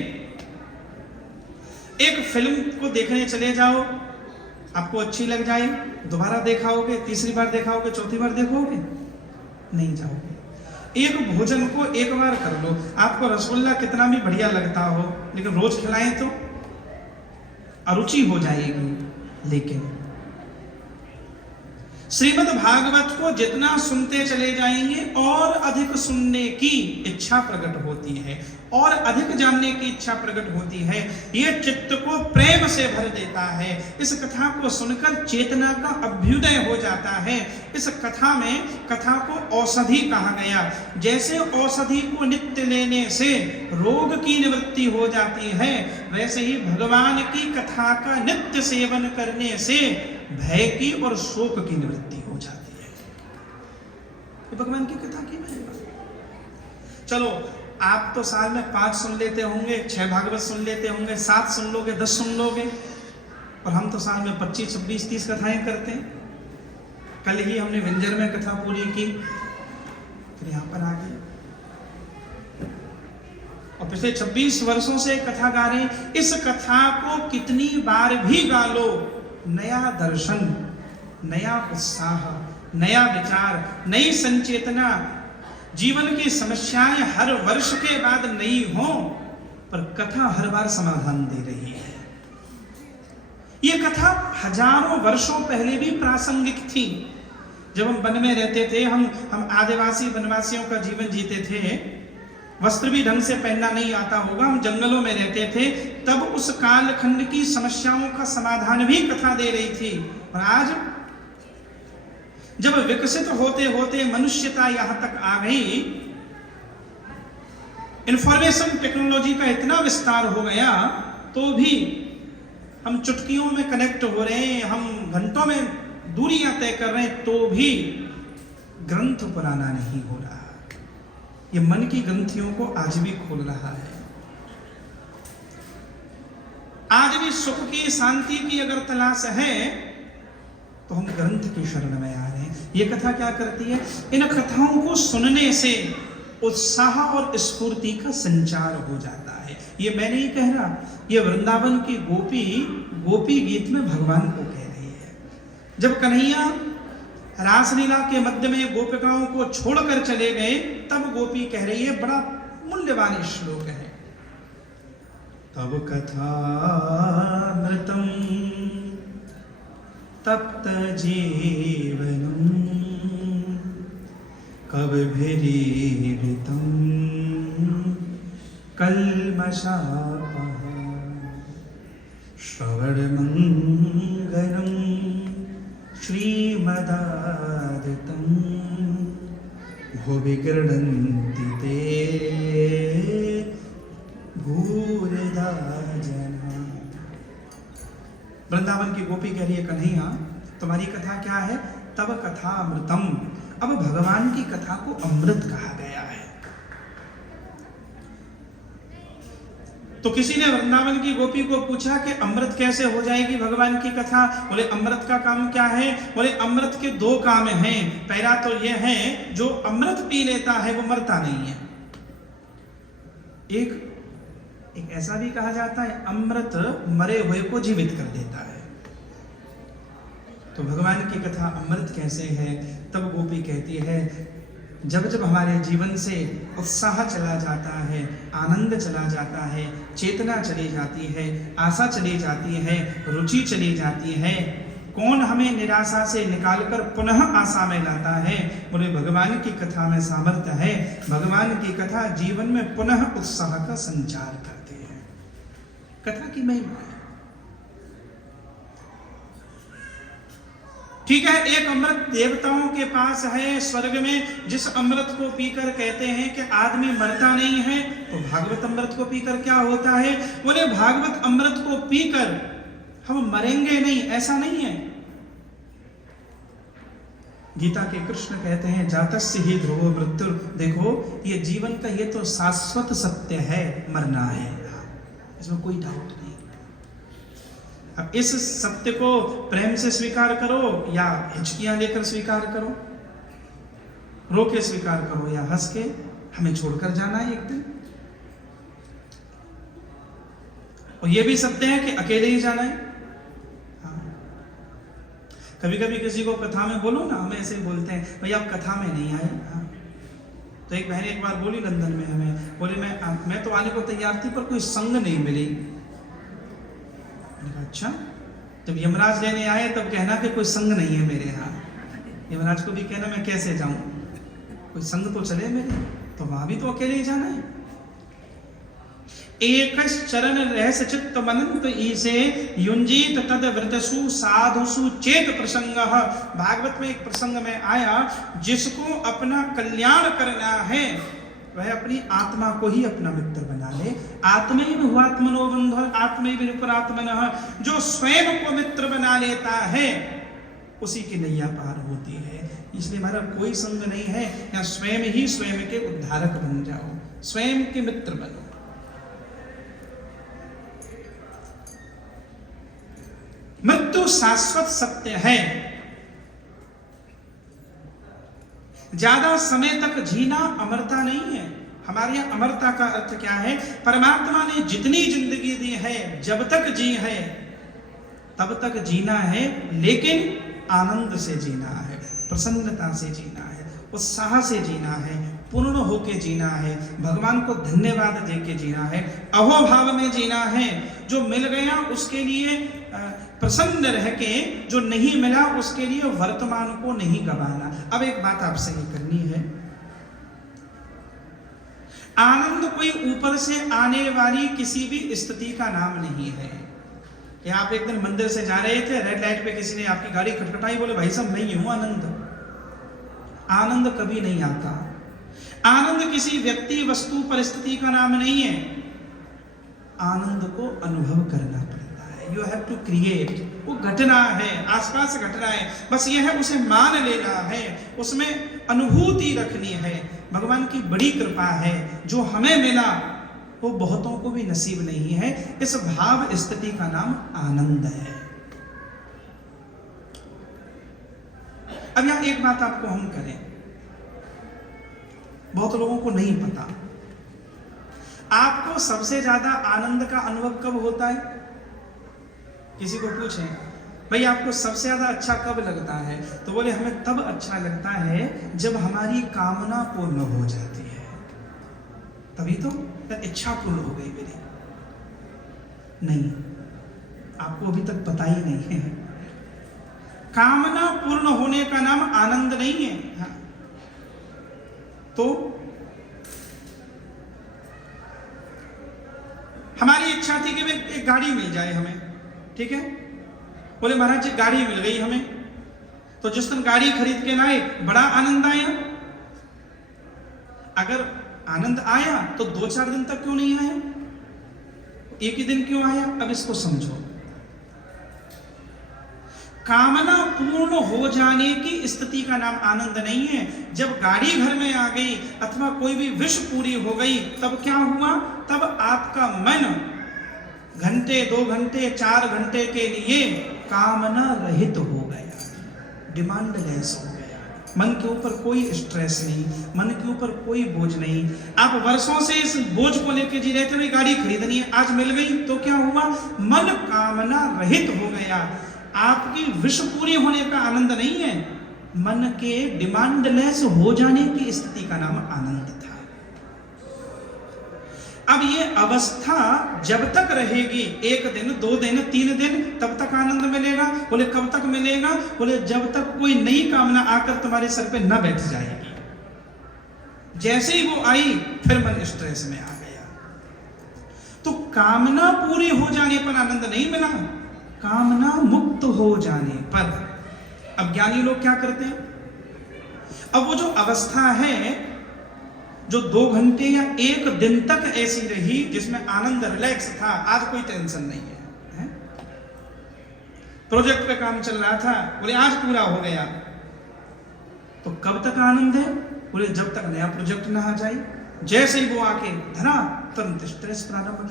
एक फिल्म को देखने चले जाओ, आपको अच्छी लग जाए, दोबारा देखाओगे, 3री बार देखाओगे, 4थी बार देखोगे? नहीं जाओगे। एक भोजन को एक बार कर लो, आपको रसगुल्ला कितना भी बढ़िया लगता हो, लेकिन रोज खिलाएं तो अरुचि हो जाएगी। लेकिन श्रीमद् भागवत को जितना सुनते चले जाएंगे और अधिक सुनने की इच्छा प्रकट होती है और अधिक जानने की इच्छा प्रकट होती है। यह चित्त को प्रेम से भर देता है। इस कथा को सुनकर चेतना का अभ्युदय हो जाता है। इस कथा में कथा को औषधि कहा गया। जैसे औषधि को नित्य लेने से रोग की निवृत्ति हो जाती है, वैसे ही भगवान की कथा का नित्य सेवन करने से भय की और शोक की निवृत्ति हो जाती है। ये भगवान की कथा की महिमा। चलो, आप तो साल में 5 सुन लेते होंगे, 6 भागवत सुन लेते होंगे, 7 सुन लोगे, 10 सुन लोगे, और हम तो साल में 25, 26, 30 कथाएं करते हैं। कल ही हमने विंजर में कथा पूरी की, फिर यहाँ पर आ गए और पिछले 26 वर्षों से कथा गा रहे हैं। इस कथा को कितनी बार भी गा लो, नया दर्शन, नया उत्साह, नया विचार, नई संचेतना। जीवन की समस्याएं हर वर्ष के बाद नई हो, पर कथा हर बार समाधान दे रही है। ये कथा हजारों वर्षों पहले भी प्रासंगिक थी। जब हम वन में रहते थे, हम आदिवासी वनवासियों का जीवन जीते थे, वस्त्र भी ढंग से पहनना नहीं आता होगा, हम जंगलों में रहते थे, तब उस कालखंड की समस्याओं का समाधान भी कथा दे रही थी। और आज जब विकसित होते होते मनुष्यता यहां तक आ गई, इंफॉर्मेशन टेक्नोलॉजी का इतना विस्तार हो गया, तो भी हम चुटकियों में कनेक्ट हो रहे हैं, हम घंटों में दूरियां तय कर रहे हैं, तो भी ग्रंथ पुराना नहीं हो रहा। ये मन की ग्रंथियों को आज भी खोल रहा है। आज भी सुख की, शांति की अगर तलाश है तो हम ग्रंथ की शरण में आ रहे हैं। ये कथा क्या करती है? इन कथाओं को सुनने से उत्साह और स्फूर्ति का संचार हो जाता है। ये मैं नहीं कह रहा, ये वृंदावन की गोपी गीत में भगवान को कह रही है। जब कन्हैया रासलीला के मध्य में गोपिकाओं को छोड़कर चले गए, तब गोपी कह रही है, बड़ा मूल्यवान श्लोक है, तब कथामृतम तप्त जीवनम कविभिरीडितं कल्मषापः श्रवणमङ्गलं श्रीमदादितं भुवि गृह्णन्ति ते भूरिदा जना। वृंदावन की गोपी कह रही है, कन्हैया तुम्हारी कथा क्या है? तब कथा अमृतम। अब भगवान की कथा को अमृत कहा गया है। तो किसी ने वृंदावन की गोपी को पूछा कि अमृत कैसे हो जाएगी भगवान की कथा? बोले अमृत का काम क्या है? बोले अमृत के दो काम हैं। पहला तो यह है, जो अमृत पी लेता है वो मरता नहीं है। एक ऐसा भी कहा जाता है, अमृत मरे हुए को जीवित कर देता है। तो भगवान की कथा अमृत कैसे है? तब गोपी कहती है, जब जब हमारे जीवन से उत्साह चला जाता है, आनंद चला जाता है, चेतना चली जाती है, आशा चली जाती है, रुचि चली जाती है, कौन हमें निराशा से निकालकर पुनः आशा में लाता है? बोले भगवान की कथा में सामर्थ्य है। भगवान की कथा जीवन में पुनः उत्साह का संचार करती है। कथा की महिमा है। ठीक है, एक अमृत देवताओं के पास है स्वर्ग में, जिस अमृत को पीकर कहते हैं कि आदमी मरता नहीं है। तो भागवत अमृत को पीकर क्या होता है? बोले भागवत अमृत को पीकर हम मरेंगे नहीं, ऐसा नहीं है। गीता के कृष्ण कहते हैं, जातस्य ही ध्रुवो मृत्यु। देखो ये जीवन का ये तो शाश्वत सत्य है, मरना है, इसमें कोई डाउट नहीं। अब इस सत्य को प्रेम से स्वीकार करो या हिचकियां लेकर स्वीकार करो, रो के स्वीकार करो या हंस के, हमें छोड़कर जाना है एक दिन। और यह भी सत्य है कि अकेले ही जाना है। हाँ। कभी कभी किसी को कथा में बोलो ना, हम ऐसे ही बोलते हैं, भाई आप कथा में नहीं आए। हाँ। तो एक बहन एक बार बोली लंदन में हमें, बोले मैं तो आने को तैयार थी पर कोई संग नहीं मिली। अच्छा, जब यमराज लेने आए तब कहना कि कोई संग नहीं है मेरे यहाँ। यमराज को भी कहना मैं कैसे जाऊं, कोई संग तो चले मेरे। तो वहां भी तो अकेले ही जाना है। एक चरण रहस्य चित्त मनंत ईसे युंजीत तद व्रतसु साधुसु चेत प्रसंग। भागवत में एक प्रसंग में आया, जिसको अपना कल्याण करना है वह अपनी आत्मा को ही अपना मित्र बना ले। आत्मैव हुआत्मनो बंधुः आत्मैव विपरात्मनः। जो स्वयं को मित्र बना लेता है उसी की नैया पार होती है। इसलिए हमारा कोई संग नहीं है, या स्वयं ही स्वयं के उद्धारक बन जाओ, स्वयं के मित्र बनो। मृत्यु शाश्वत सत्य है। ज्यादा समय तक जीना अमरता नहीं है। हमारे यहाँ अमरता का अर्थ क्या है? परमात्मा ने जितनी जिंदगी दी है, जब तक जी है तब तक जीना है, लेकिन आनंद से जीना है, प्रसन्नता से जीना है, उत्साह से जीना है, पूर्ण होके जीना है, भगवान को धन्यवाद देके जीना है, अहोभाव में जीना है। जो मिल गया उसके लिए प्रसन्न रह के, जो नहीं मिला उसके लिए वर्तमान को नहीं गवाना। अब एक बात आपसे ये करनी है, आनंद कोई ऊपर से आने वाली किसी भी स्थिति का नाम नहीं है कि आप एक दिन मंदिर से जा रहे थे, रेड लाइट पे किसी ने आपकी गाड़ी खटखटाई, बोले भाई साहब नहीं हूं आनंद। आनंद कभी नहीं आता। आनंद किसी व्यक्ति, वस्तु, परिस्थिति का नाम नहीं है। आनंद को अनुभव करना पड़ता है। You have to create. वो घटना है, आसपास घटना है, बस यह है उसे मान लेना है, उसमें अनुभूति रखनी है। भगवान की बड़ी कृपा है, जो हमें मिला वो बहुतों को भी नसीब नहीं है। इस भाव स्थिति का नाम आनंद है। अब यहां एक बात आपको हम करें, बहुत लोगों को नहीं पता, आपको सबसे ज्यादा आनंद का अनुभव कब होता है? किसी को पूछें भाई आपको सबसे ज्यादा अच्छा कब लगता है, तो बोले हमें तब अच्छा लगता है जब हमारी कामना पूर्ण हो जाती है। तभी तो इच्छा पूर्ण हो गई मेरी। नहीं, आपको अभी तक पता ही नहीं है। कामना पूर्ण होने का नाम आनंद नहीं है। हाँ। तो हमारी इच्छा थी कि एक गाड़ी मिल जाए हमें, ठीक है, बोले महाराज जी गाड़ी मिल गई हमें, तो जिस दिन गाड़ी खरीद के लाए बड़ा आनंद आया। अगर आनंद आया तो 2-4 दिन तक क्यों नहीं आया, एक ही दिन क्यों आया? अब इसको समझो। कामना पूर्ण हो जाने की स्थिति का नाम आनंद नहीं है। जब गाड़ी घर में आ गई अथवा कोई भी विश पूरी हो गई, तब क्या हुआ? तब आपका मन घंटे, 2 घंटे, 4 घंटे के लिए कामना रहित हो गया, डिमांडलेस हो गया। मन के ऊपर कोई स्ट्रेस नहीं, मन के ऊपर कोई बोझ नहीं। आप वर्षों से इस बोझ को लेकर जी रहे थे, भाई गाड़ी खरीदनी है, आज मिल गई तो क्या हुआ? मन कामना रहित हो गया। आपकी विश पूरी होने का आनंद नहीं है, मन के डिमांडलेस हो जाने की स्थिति का नाम आनंद था। अब ये अवस्था जब तक रहेगी, 1 दिन, 2 दिन, 3 दिन, तब तक आनंद मिलेगा। बोले कब तक मिलेगा? बोले जब तक कोई नई कामना आकर तुम्हारे सर पे न बैठ जाएगी। जैसे ही वो आई फिर मन स्ट्रेस में आ गया। तो कामना पूरी हो जाने पर आनंद नहीं मिला, कामना मुक्त हो जाने पर। अब ज्ञानी लोग क्या करते हैं? अब वो जो अवस्था है जो 2 घंटे या 1 दिन तक ऐसी रही, जिसमें आनंद रिलैक्स था, आज कोई टेंशन नहीं है, प्रोजेक्ट पे काम चल रहा था, बोले आज पूरा हो गया, तो कब तक आनंद है? बोले जब तक नया प्रोजेक्ट ना आ जाए। जैसे ही वो आके धरा तुरंत स्ट्रेस प्रारंभ।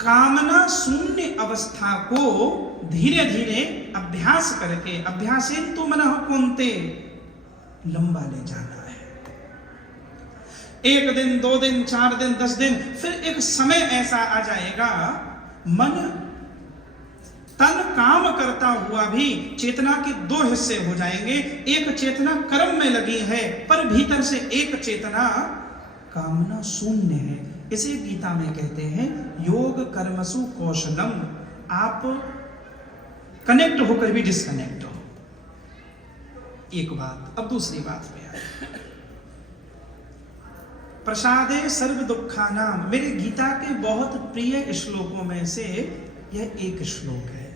कामना शून्य अवस्था को धीरे धीरे अभ्यास करके, अभ्यासेन तु मनः कौन्ते, लंबा ले जाना है। 1 दिन, 2 दिन, 4 दिन, 10 दिन, फिर एक समय ऐसा आ जाएगा मन तन काम करता हुआ भी चेतना के 2 हिस्से हो जाएंगे। एक चेतना कर्म में लगी है, पर भीतर से एक चेतना कामना शून्य है। इसे गीता में कहते हैं योग कर्मसु कौशलम। आप कनेक्ट होकर भी डिस्कनेक्ट हो। एक बात। अब दूसरी बात पे आए। प्रसादे सर्व दुखानाम, मेरे गीता के बहुत प्रिय श्लोकों में से यह एक श्लोक है,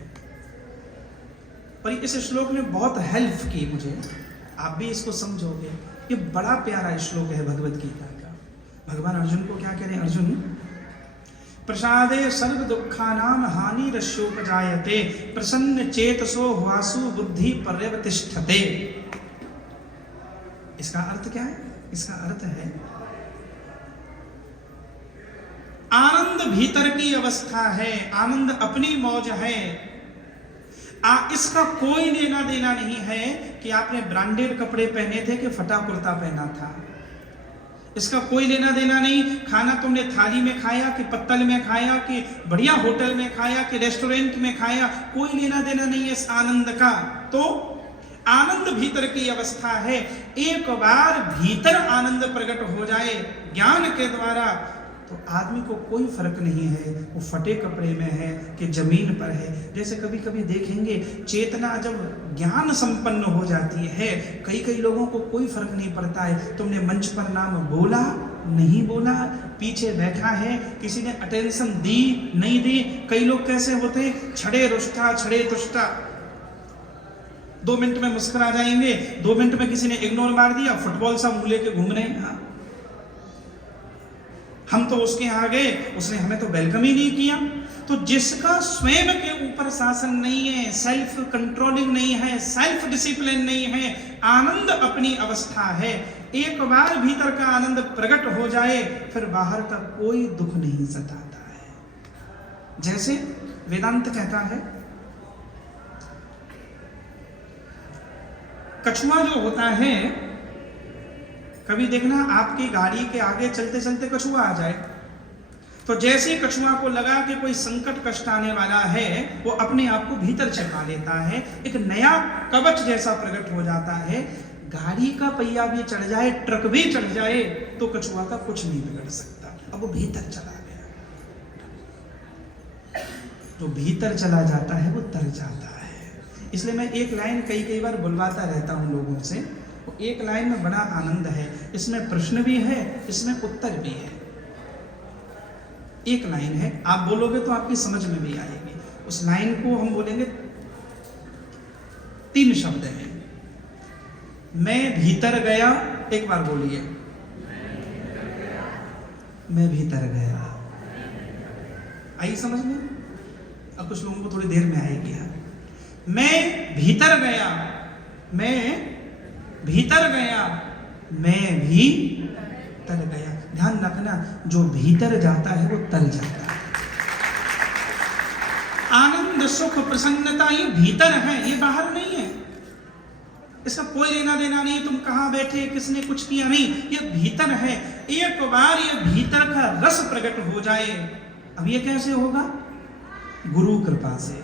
और इस श्लोक ने बहुत हेल्प की मुझे। आप भी इसको समझोगे। ये बड़ा प्यारा श्लोक है भगवत गीता का। भगवान अर्जुन को क्या कह रहे हैं? अर्जुन, प्रसादे सर्व दुखानाम हानि रस्योपजायते प्रसन्न चेतसो वासु बुद्धि पर्यवतिष्ठते। इसका अर्थ क्या है? इसका अर्थ है आनंद भीतर की अवस्था है, आनंद अपनी मौज है। इसका कोई लेना देना नहीं है कि आपने ब्रांडेड कपड़े पहने थे कि फटा कुर्ता पहना था। इसका कोई लेना देना नहीं, खाना तुमने थाली में खाया कि पत्तल में खाया कि बढ़िया होटल में खाया कि रेस्टोरेंट में खाया, कोई लेना देना नहीं है इस आनंद का। तो आनंद भीतर की अवस्था है। एक बार भीतर आनंद प्रकट हो जाए ज्ञान के द्वारा, तो आदमी को कोई फर्क नहीं है वो फटे कपड़े में है कि जमीन पर है। जैसे कभी कभी देखेंगे चेतना जब ज्ञान संपन्न हो जाती है, कई कई लोगों को कोई फर्क नहीं पड़ता है। तुमने मंच पर नाम बोला नहीं बोला, पीछे बैठा है, किसी ने अटेंशन दी नहीं दी। कई लोग कैसे होते हैं, छड़े रुष्टा छड़े तुष्टा, 2 मिनट में मुस्कुरा जाएंगे, 2 मिनट में किसी ने इग्नोर मार दिया, फुटबॉल सा मुंह लेके घूम रहे हैं। हम तो उसके यहाँ गए, उसने हमें तो वेलकम ही नहीं किया। तो जिसका स्वयं के ऊपर शासन नहीं है, सेल्फ कंट्रोलिंग नहीं है, सेल्फ डिसिप्लिन नहीं है, आनंद अपनी अवस्था है, एक बार भीतर का आनंद प्रकट हो जाए फिर बाहर का कोई दुख नहीं सताता है। जैसे वेदांत कहता है, कछुआ जो होता है, कभी देखना आपकी गाड़ी के आगे चलते चलते कछुआ आ जाए, तो जैसे ही कछुआ को लगा कि कोई संकट कष्ट आने वाला है, वो अपने आप को भीतर छिपा लेता है, एक नया कवच जैसा प्रकट हो जाता है। गाड़ी का पहिया भी चढ़ जाए, ट्रक भी चढ़ जाए, तो कछुआ का कुछ नहीं बिगड़ सकता, अब वो भीतर चला गया। जो भीतर चला जाता है वो तर जाता है। इसलिए मैं एक लाइन कई बार बुलवाता रहता हूं लोगों से, वो एक लाइन में बड़ा आनंद है, इसमें प्रश्न भी है, इसमें उत्तर भी है। एक लाइन है, आप बोलोगे तो आपकी समझ में भी आएगी। उस लाइन को हम बोलेंगे, 3 शब्द हैं। मैं भीतर गया, एक बार बोलिए, मैं भीतर गया। आई समझ में? अब कुछ लोगों को थोड़ी देर में आएगी। मैं भीतर गया, मैं भीतर गया, मैं भी तर गया। ध्यान रखना, जो भीतर जाता है वो तर जाता है। आनंद सुख प्रसन्नता ये भीतर है, ये बाहर नहीं है। इसका कोई लेना देना नहीं, तुम कहां बैठे, किसने कुछ किया, नहीं, ये भीतर है। एक बार ये भीतर का रस प्रकट हो जाए, अब ये कैसे होगा? गुरु कृपा से,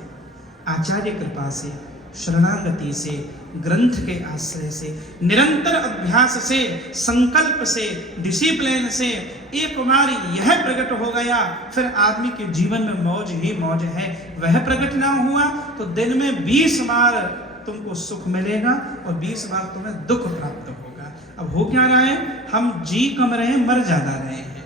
आचार्य कृपा से, शरणागति से, ग्रंथ के आश्रय से, निरंतर अभ्यास से, संकल्प से, डिसिप्लिन से एक बार यह प्रकट हो गया, फिर आदमी के जीवन में मौज ही मौज है। वह प्रकट ना हुआ तो दिन में 20 बार तुमको सुख मिलेगा और 20 बार तुम्हें दुख प्राप्त होगा। अब हो क्या रहा है, हम जी कम रहे हैं, मर ज्यादा रहे हैं,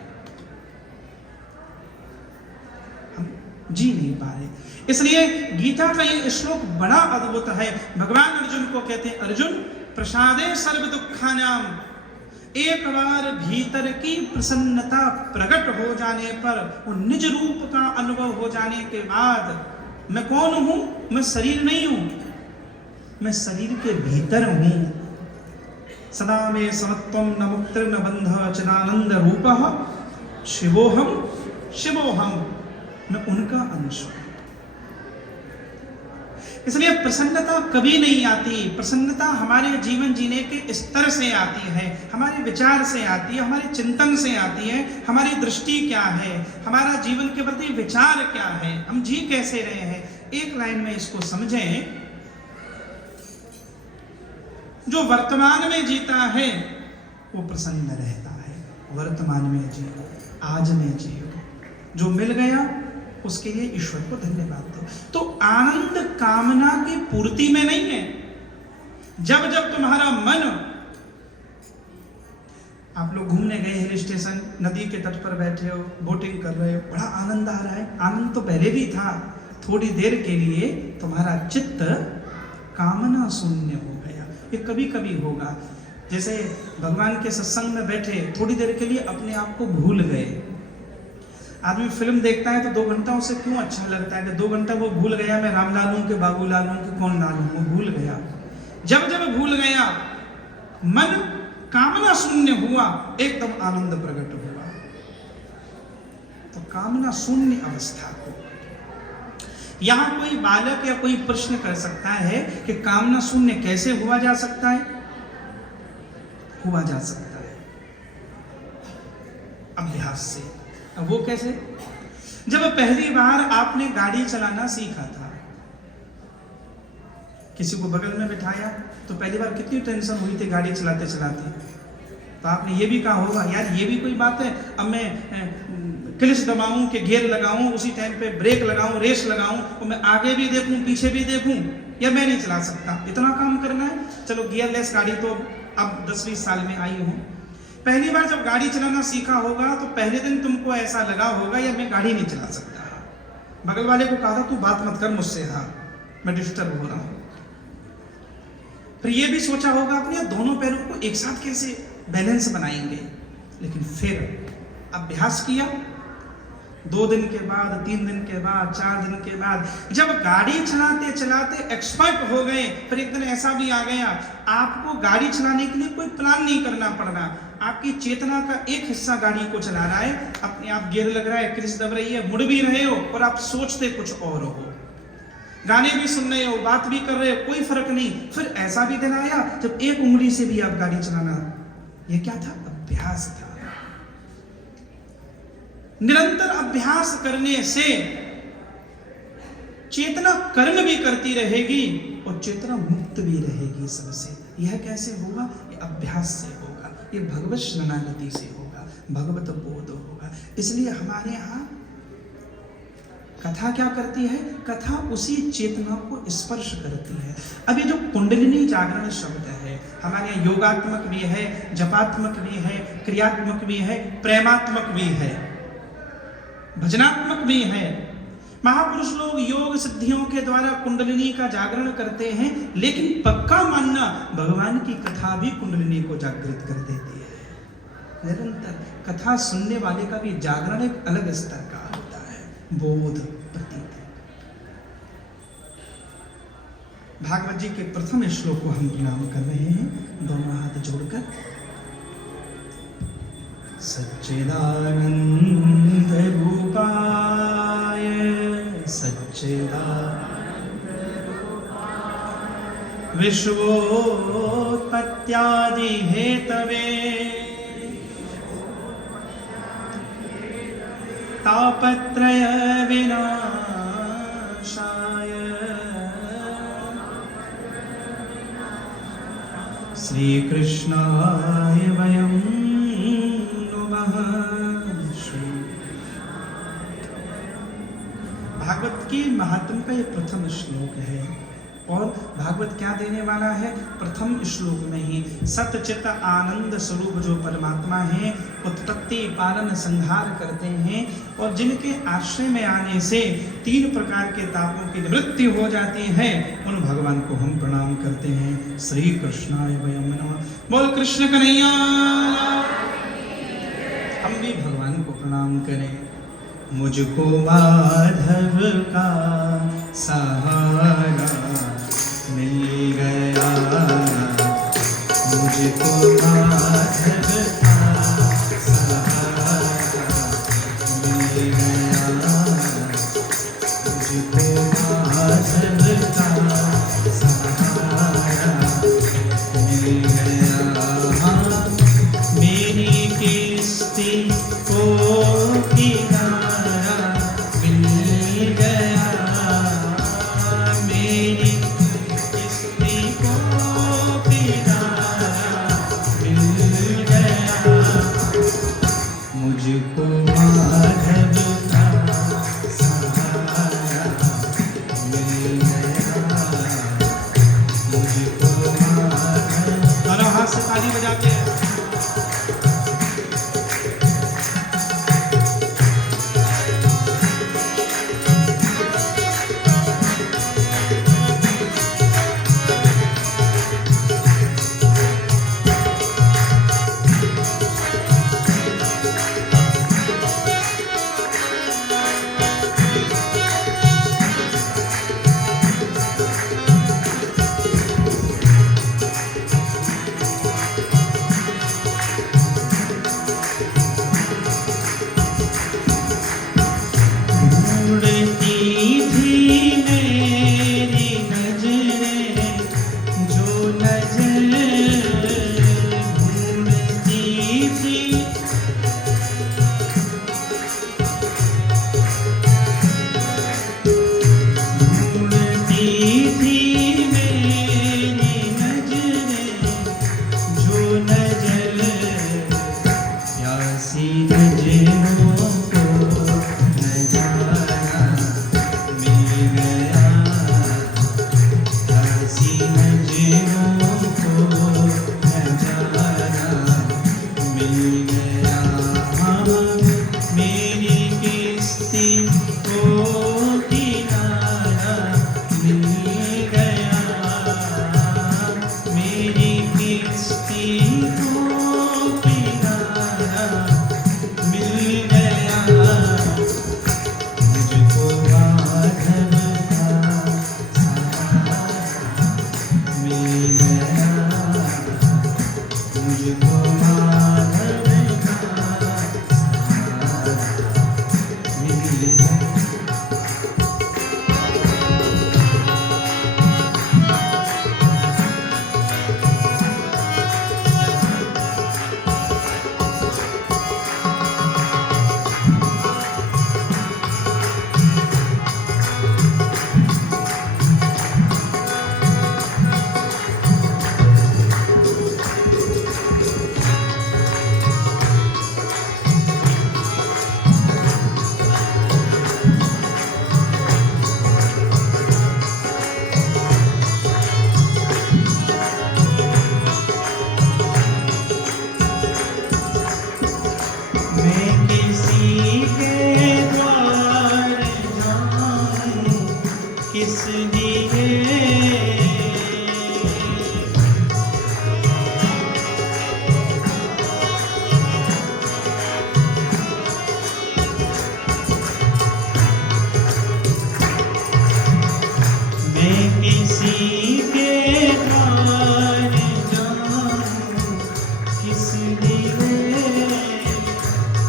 हम जी नहीं पा रहे। इसलिए गीता का ये श्लोक बड़ा अद्भुत है। भगवान अर्जुन को कहते हैं, अर्जुन प्रसादे सर्व दुखानाम, एक बार भीतर की प्रसन्नता प्रकट हो जाने पर, वो निज रूप का अनुभव हो जाने के बाद, मैं कौन हूं? मैं शरीर नहीं हूं, मैं शरीर के भीतर हूं। सदा में समत्वम न मुक्तिर न बंध चिदानंद रूपः शिवोहम शिवोहम, मैं उनका अंश हूं। इसलिए प्रसन्नता कभी नहीं आती। प्रसन्नता हमारे जीवन जीने के स्तर से आती है, हमारे विचार से आती है, हमारे चिंतन से आती है, हमारी दृष्टि क्या है, हमारा जीवन के प्रति विचार क्या है, हम जी कैसे रहे हैं। एक लाइन में इसको समझें, जो वर्तमान में जीता है वो प्रसन्न रहता है। वर्तमान में जियो, आज में जियो, जो मिल गया उसके लिए ईश्वर को धन्यवाद दो। तो आनंद कामना की पूर्ति में नहीं है। जब जब तुम्हारा मन, आप लोग घूमने गए हिल स्टेशन, नदी के तट पर बैठे हो, बोटिंग कर रहे हो, बड़ा आनंद आ रहा है, आनंद तो पहले भी था, थोड़ी देर के लिए तुम्हारा चित्त कामना शून्य हो गया। ये कभी कभी होगा। जैसे भगवान के सत्संग में बैठे, थोड़ी देर के लिए अपने आप को भूल गए। आदमी फिल्म देखता है तो 2 घंटा उसे क्यों अच्छा लगता है कि 2 घंटा वो भूल गया, मैं रामलाल हूं कि बाबूलाल हूं कि कौन लाल हूं, वो भूल गया। जब जब भूल गया, मन कामना शून्य हुआ, एकदम आनंद प्रकट हुआ। तो कामना शून्य अवस्था को, यहां कोई बालक या कोई प्रश्न कर सकता है कि कामना शून्य कैसे हुआ जा सकता है? हुआ जा सकता है अभ्यास से। अब वो कैसे? जब पहली बार आपने गाड़ी चलाना सीखा था, किसी को बगल में बिठाया तो पहली बार कितनी टेंशन हुई थी गाड़ी चलाते चलाते। तो आपने ये भी कहा होगा, यार ये भी कोई बात है, अब मैं क्लच दबाऊं कि गियर लगाऊं, उसी टाइम पे ब्रेक लगाऊं, रेस लगाऊं, और मैं आगे भी देखूं पीछे भी देखूं, या मैं नहीं चला सकता, इतना काम करना है। चलो गियरलेस गाड़ी तो अब 10-20 साल में आई हूं, पहली बार जब गाड़ी चलाना सीखा होगा तो पहले दिन तुमको ऐसा लगा होगा या मैं गाड़ी नहीं चला सकता। बगल वाले को कहा था तू बात मत कर मुझसे, हाँ मैं डिस्टर्ब हो रहा हूं। फिर ये भी सोचा होगा अपने दोनों पैरों को एक साथ कैसे बैलेंस बनाएंगे। लेकिन फिर अभ्यास किया, 2 दिन के बाद, 3 दिन के बाद, 4 दिन के बाद, जब गाड़ी चलाते चलाते एक्सपर्ट हो गए, फिर एक दिन ऐसा भी आ गया आपको गाड़ी चलाने के लिए कोई प्लान नहीं करना पड़ रहा। आपकी चेतना का एक हिस्सा गाड़ी को चला रहा है, अपने आप गियर लग रहा है, क्लिच दब रही है, मुड़ भी रहे हो और आप सोचते कुछ और हो, गाने भी सुन रहे हो, बात भी कर रहे हो, कोई फर्क नहीं। फिर ऐसा भी दिन आया जब एक उंगली से भी आप गाड़ी चलाना, यह क्या था? अभ्यास था। निरंतर अभ्यास करने से चेतना कर्म भी करती रहेगी और चेतना मुक्त भी रहेगी सबसे। यह कैसे होगा? यह अभ्यास से होगा, यह भगवत शरणागति से होगा, भगवत बोध होगा। इसलिए हमारे यहाँ कथा क्या करती है? कथा उसी चेतना को स्पर्श करती है। अब ये जो कुंडलिनी जागरण शब्द है, हमारे यहाँ योगात्मक भी है, जपात्मक भी है, क्रियात्मक भी है, प्रेमात्मक भी है, भजनात्मक भी है। महापुरुष लोग योग सिद्धियों के द्वारा कुंडलिनी का जागरण करते हैं, लेकिन पक्का मानना भगवान की कथा भी कुंडलिनी को जागृत कर देती है। निरंतर कथा सुनने वाले का भी जागरण एक अलग स्तर का होता है, बोध प्रतीत। भागवत जी के प्रथम श्लोक को हम प्रणाम कर रहे हैं, दोनों हाथ जोड़कर। सच्चिदानंद रूपाय विश्वोत्पत्त्यादि हेतवे तापत्रय विनाशाय श्री कृष्णाय वयं नमः। भागवत की महात्म का ये प्रथम श्लोक है और भागवत क्या देने वाला है? प्रथम श्लोक में ही सतचित आनंद स्वरूप जो परमात्मा है, उत्पत्ति पालन संहार करते हैं और जिनके आश्रय में आने से 3 प्रकार के तापों की निवृत्ति हो जाती है, उन भगवान को हम प्रणाम करते हैं। श्री कृष्णाय वयं नमः। बोल कृष्ण कन्हैया। हम भी भगवान को प्रणाम करें। मुझको माधव का सहारा मिल गया, मुझको माधव का सहारा मिल गया, मुझको माधव का सहारा मिल गया। मेरी किस्ती को किनारा मिल गया, मेरी किस्ती को किनारा मिल गया, मुझको माधव का सहारा किस लिए मैं किसी के द्वार जाऊं किस लिए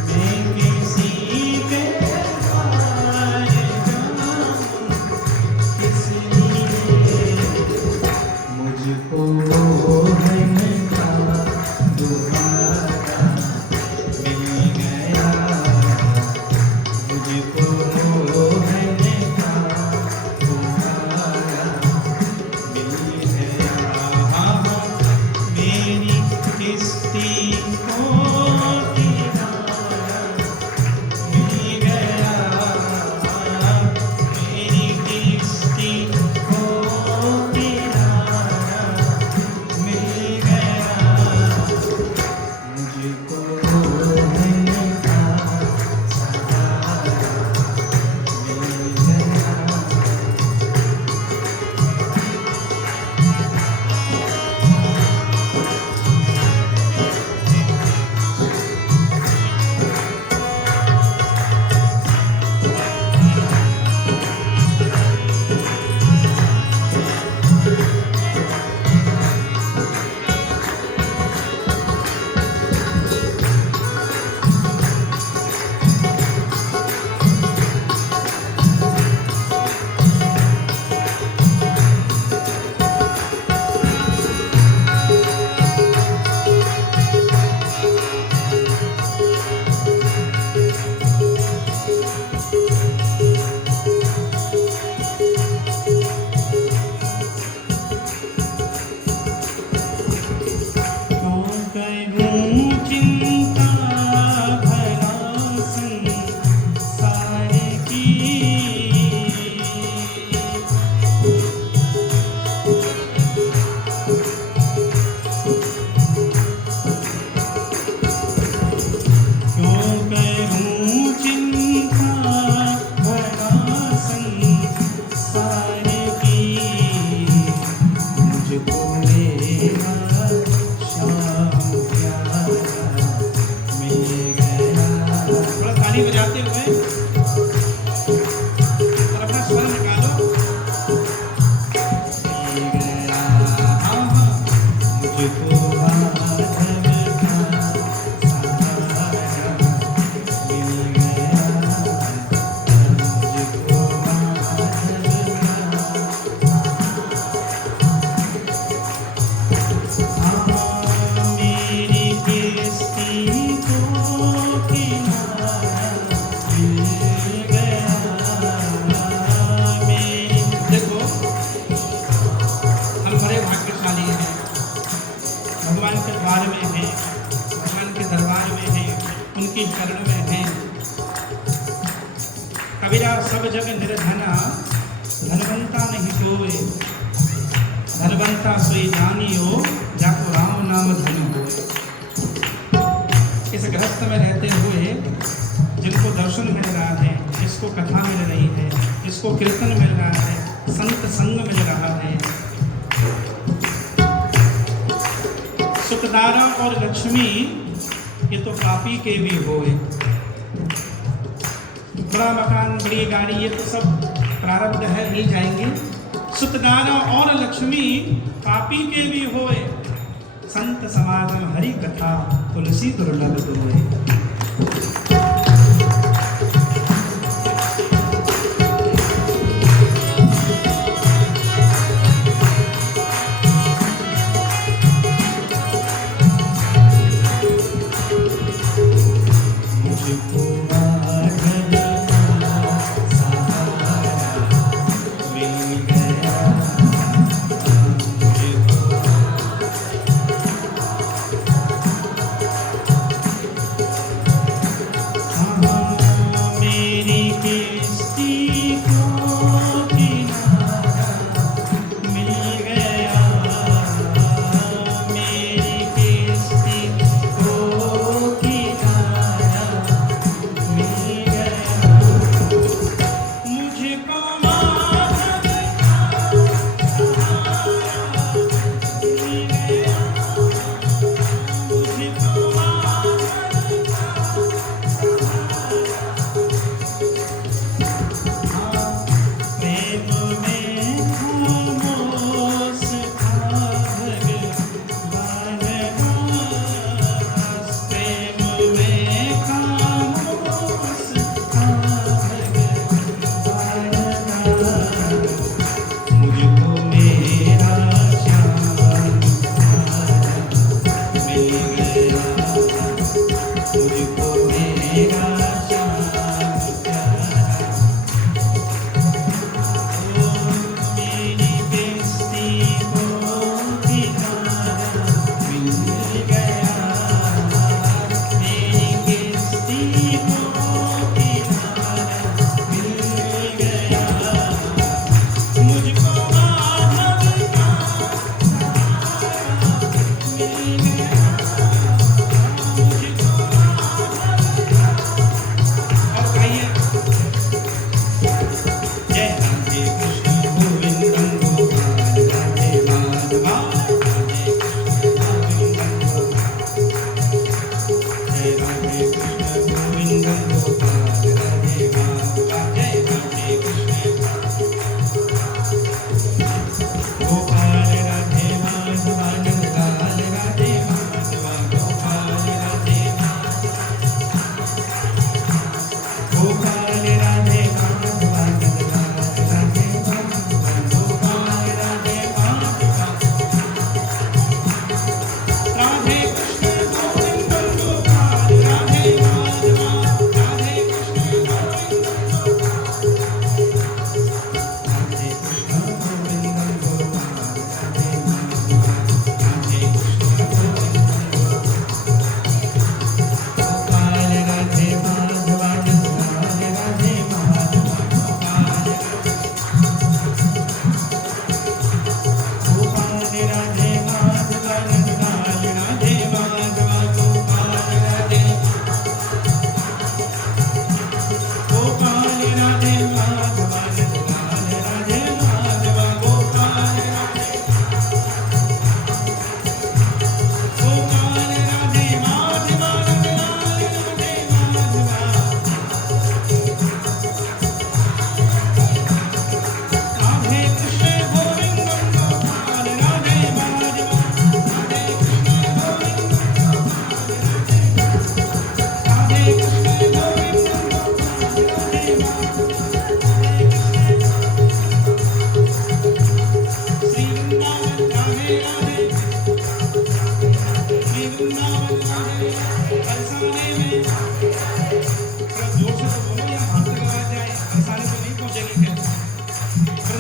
मैं किसी के द्वार जाऊं किस लिए मुझको है का दुआरा मिल गया मुझको है का दुआरा मिल गया मेरी किस्ती को किनारा मिल गया मेरी किस्ती को किनारा मिल गया मुझको है का सहारा मिल गया क्यों करूं चिंता भला संसार की क्यों करूं चिंता भला संसार की मुझको मेरा श्याम प्यारा मिल गया थोड़ा ताली बजाते हुए और अपना स्वर निकालो मिल गया मुझको माधव का सहारा मिल गया मुझको माधव का मेरी किस्ती को किनारा मिल गया मेरी देखो हम बड़े भाग्यशाली हैं भगवान के द्वार में हैं भगवान के दरबार में हैं उनकी शरण में हैं कबीरा सब जग निर्धना धनवंता नहीं सोए धनवंता सोई जानियो जाको राम नाम धन होए इस गृहस्थ में रहते हुए जिनको दर्शन मिल रहा है जिसको कथा मिल रही है जिसको कीर्तन मिल रहा है संत संग मिल रहा है सुखदारा और लक्ष्मी ये तो पापी के भी होए बड़ा मकान बड़ी गाड़ी ये तो सब प्रारब्ध है ही जाएंगे सुखदारा और लक्ष्मी पापी के भी होए संत समागम हरि कथा तुलसी दुर्लभ होए मुझको माधव का सहारा मिल गया मुझको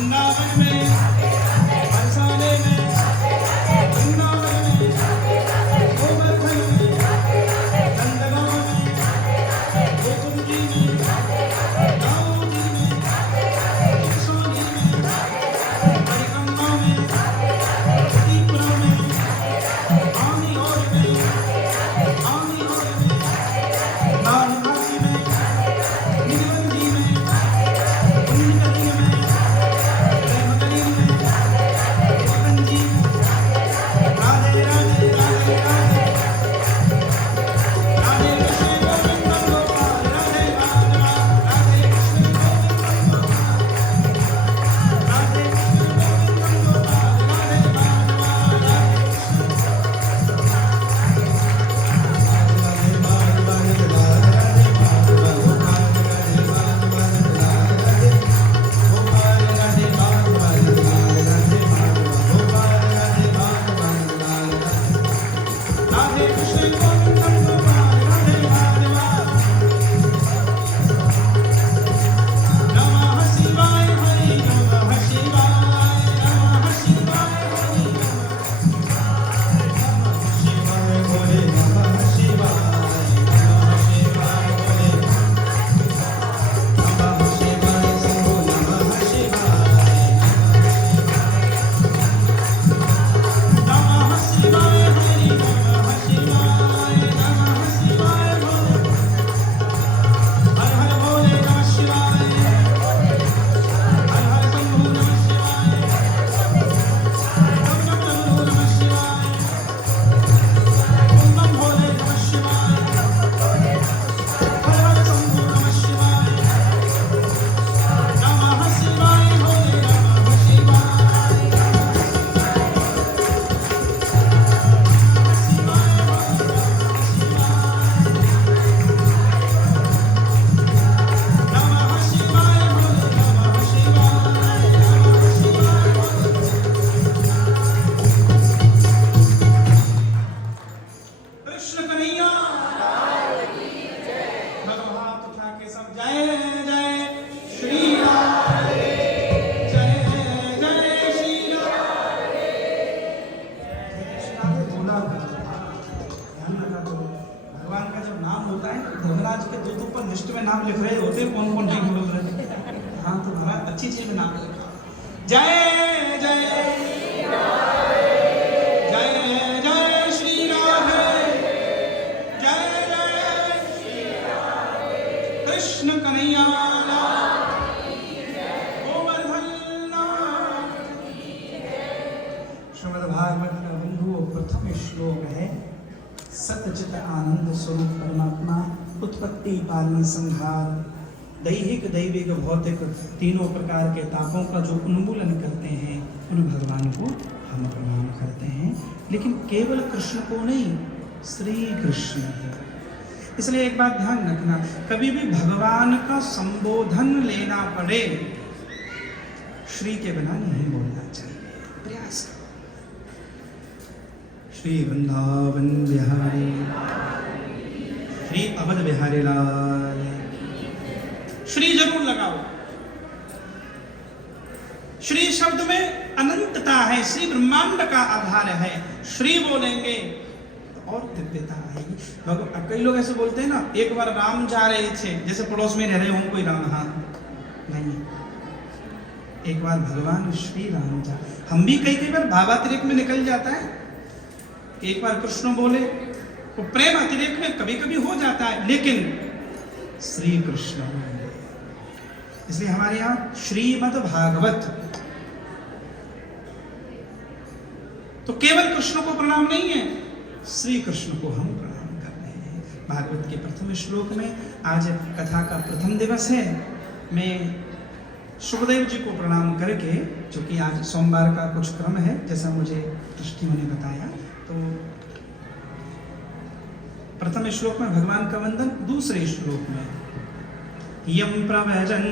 वृंदावन में, बरसाने में, वृंदावन में, गोवर्धन में, नंदगांव में, गोकुल जी में, गाँव जी में, किशोरी में, परिक्रमा में, त्रिपुरा में, आनी और में, नानकासी में, निरंजी में, उन्नति में, प्रेमकली में, मोहन जी में, राधे राधे राधे राधे, राधे कृष्ण गोविंद गोपाल, राधे माधवा, राधे कृष्ण गोविंद गोपाल, राधे कृष्ण गोविंद गोपाल, राधे माधवा, राधे कृष्ण राधे कृष्ण गोविंद गोपाल, राधे माधवा। नमः शिवाय हरि नमः शिवाय, नमः शिवाय हरि नमः शिवाय भोले, नमः शिवाय, नमः शिवाय भोले, नमः शिवाय शंभो, नमः शिवाय, नमः शिवाय हरि नमः शिवाय, नमः शिवाय भोले, हर हर भोले नमः शिवाय, हर हर शंभो नमः शिवाय, ओम नमः नमः शिवाय, ओम नमः भोले नमः शिवाय, हर हर शंभो नमः शिवाय, नमः शिवाय भोले नमः शिवाय, नमः शिवाय भोले नमः शिवाय, नमः शिवाय भोले। कृष्ण कन्हैया भगवान हाथ उठा के सब जय जय श्री राधे, जय जय श्री राधे, श्री राधे बोला करो। ध्यान लगा करो, भगवान का जब नाम होता है धर्मराज के दूत ऊपर लिस्ट में नाम लिख रहे होते हैं, कौन कौन नहीं बोल रहे थे। हाँ तो महाराज अच्छी चीज में नाम लिखा, जय जय जय जय श्री राधे, जय जय कृष्ण कन्हैया लाल की, गोवर्धन लाल की। श्रीमद् भागवत का बंधु प्रथम श्लोक है, सतचित आनंद स्वरूप परमात्मा, उत्पत्ति पालन संहार, दैहिक दैविक भौतिक तीनों प्रकार के तापों का जो उन्मूलन करते हैं, उन भगवान को हम प्रणाम करते हैं। लेकिन केवल कृष्ण को नहीं, श्री कृष्ण को। इसलिए एक बात ध्यान रखना, कभी भी भगवान का संबोधन लेना पड़े, श्री के बिना नहीं बोलना चाहिए। प्रयास करो। श्री वृंदावन बिहारी, श्री अवध बिहारी लाल, श्री जरूर लगाओ। श्री शब्द में अनंतता है, श्री ब्रह्मांड का आधार है। श्री बोलेंगे तो और दिव्यता आएगी। कई लोग ऐसे बोलते हैं ना, एक बार राम जा रहे थे, जैसे पड़ोस में रह रहे हों कोई राम, हाँ नहीं, एक बार भगवान श्री राम जा। हम भी कई बार भावातिरेक में निकल जाता है। एक बार कृष्ण बोले तो प्रेम अतिरेक में कभी कभी हो जाता है, लेकिन श्री कृष्ण, इसलिए हमारे यहाँ श्रीमद् भागवत तो केवल कृष्ण को प्रणाम नहीं है, श्री कृष्ण को हम प्रणाम कर रहे हैं। भागवत के प्रथम श्लोक में आज कथा का प्रथम दिवस है। मैं सुखदेव जी को प्रणाम करके, जो कि आज सोमवार का कुछ क्रम है जैसा मुझे ट्रस्टियों ने बताया, तो प्रथम श्लोक में भगवान का वंदन, दूसरे श्लोक में यम प्रव्रजन्तमनुपे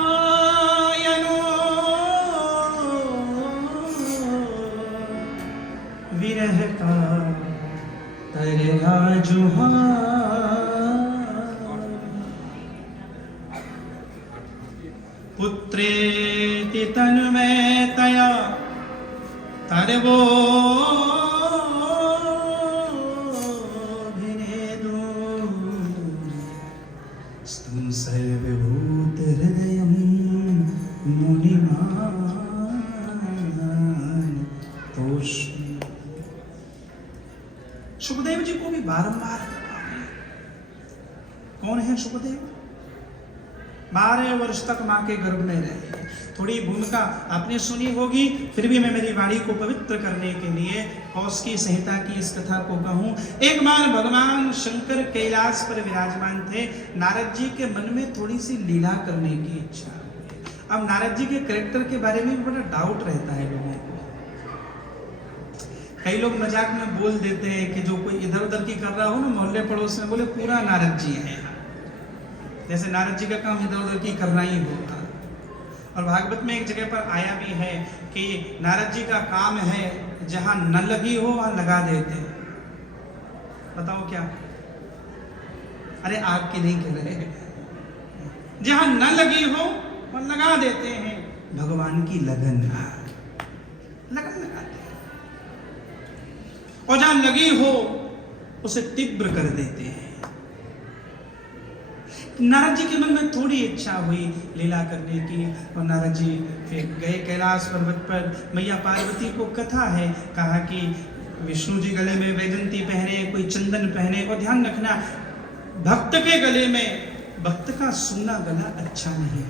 द्वैपायनो विरह का तरला जुहार। पुत्रेति तन्मयतया तर्वोऽभिनेदुः स्तं सर्वभूतहृदयं मुनिमान् तोष्मि। सुखदेव जी को भी बारंबार कौन है सुखदेव? 12 वर्ष तक मां के गर्भ में रहे। थोड़ी भूमिका आपने सुनी होगी, फिर भी मैं मेरी वाणी को पवित्र करने के लिए कौशिकी संहिता की इस कथा को कहूं। एक बार भगवान शंकर कैलाश पर विराजमान थे। नारद जी के मन में थोड़ी सी लीला करने की इच्छा हुई। अब नारद जी के कैरेक्टर के बारे में बड़ा डाउट रहता है लोगों को। कई लोग मजाक में बोल देते हैं कि जो कोई इधर उधर की कर रहा हो ना मोहल्ले पड़ोस में, बोले पूरा नारद जी है। जैसे नारद जी का काम इधर उधर की करना ही होगा। और भागवत में एक जगह पर आया भी है कि नारद जी का काम है जहां न लगी हो वहां लगा देते हैं। बताओ क्या? अरे आग की नहीं कह रहे, जहां न लगी हो वहां लगा देते हैं। भगवान की लगन लगाते हैं, और जहां लगी हो उसे तीव्र कर देते हैं। नारद जी के मन में थोड़ी इच्छा हुई लीला करने की, और नारद जी फिर गए कैलाश पर्वत पर। मैया पार्वती को कथा है, कहा कि विष्णु जी गले में वैजंती पहने, कोई चंदन पहने। और ध्यान रखना, भक्त के गले में, भक्त का सूना गला अच्छा नहीं,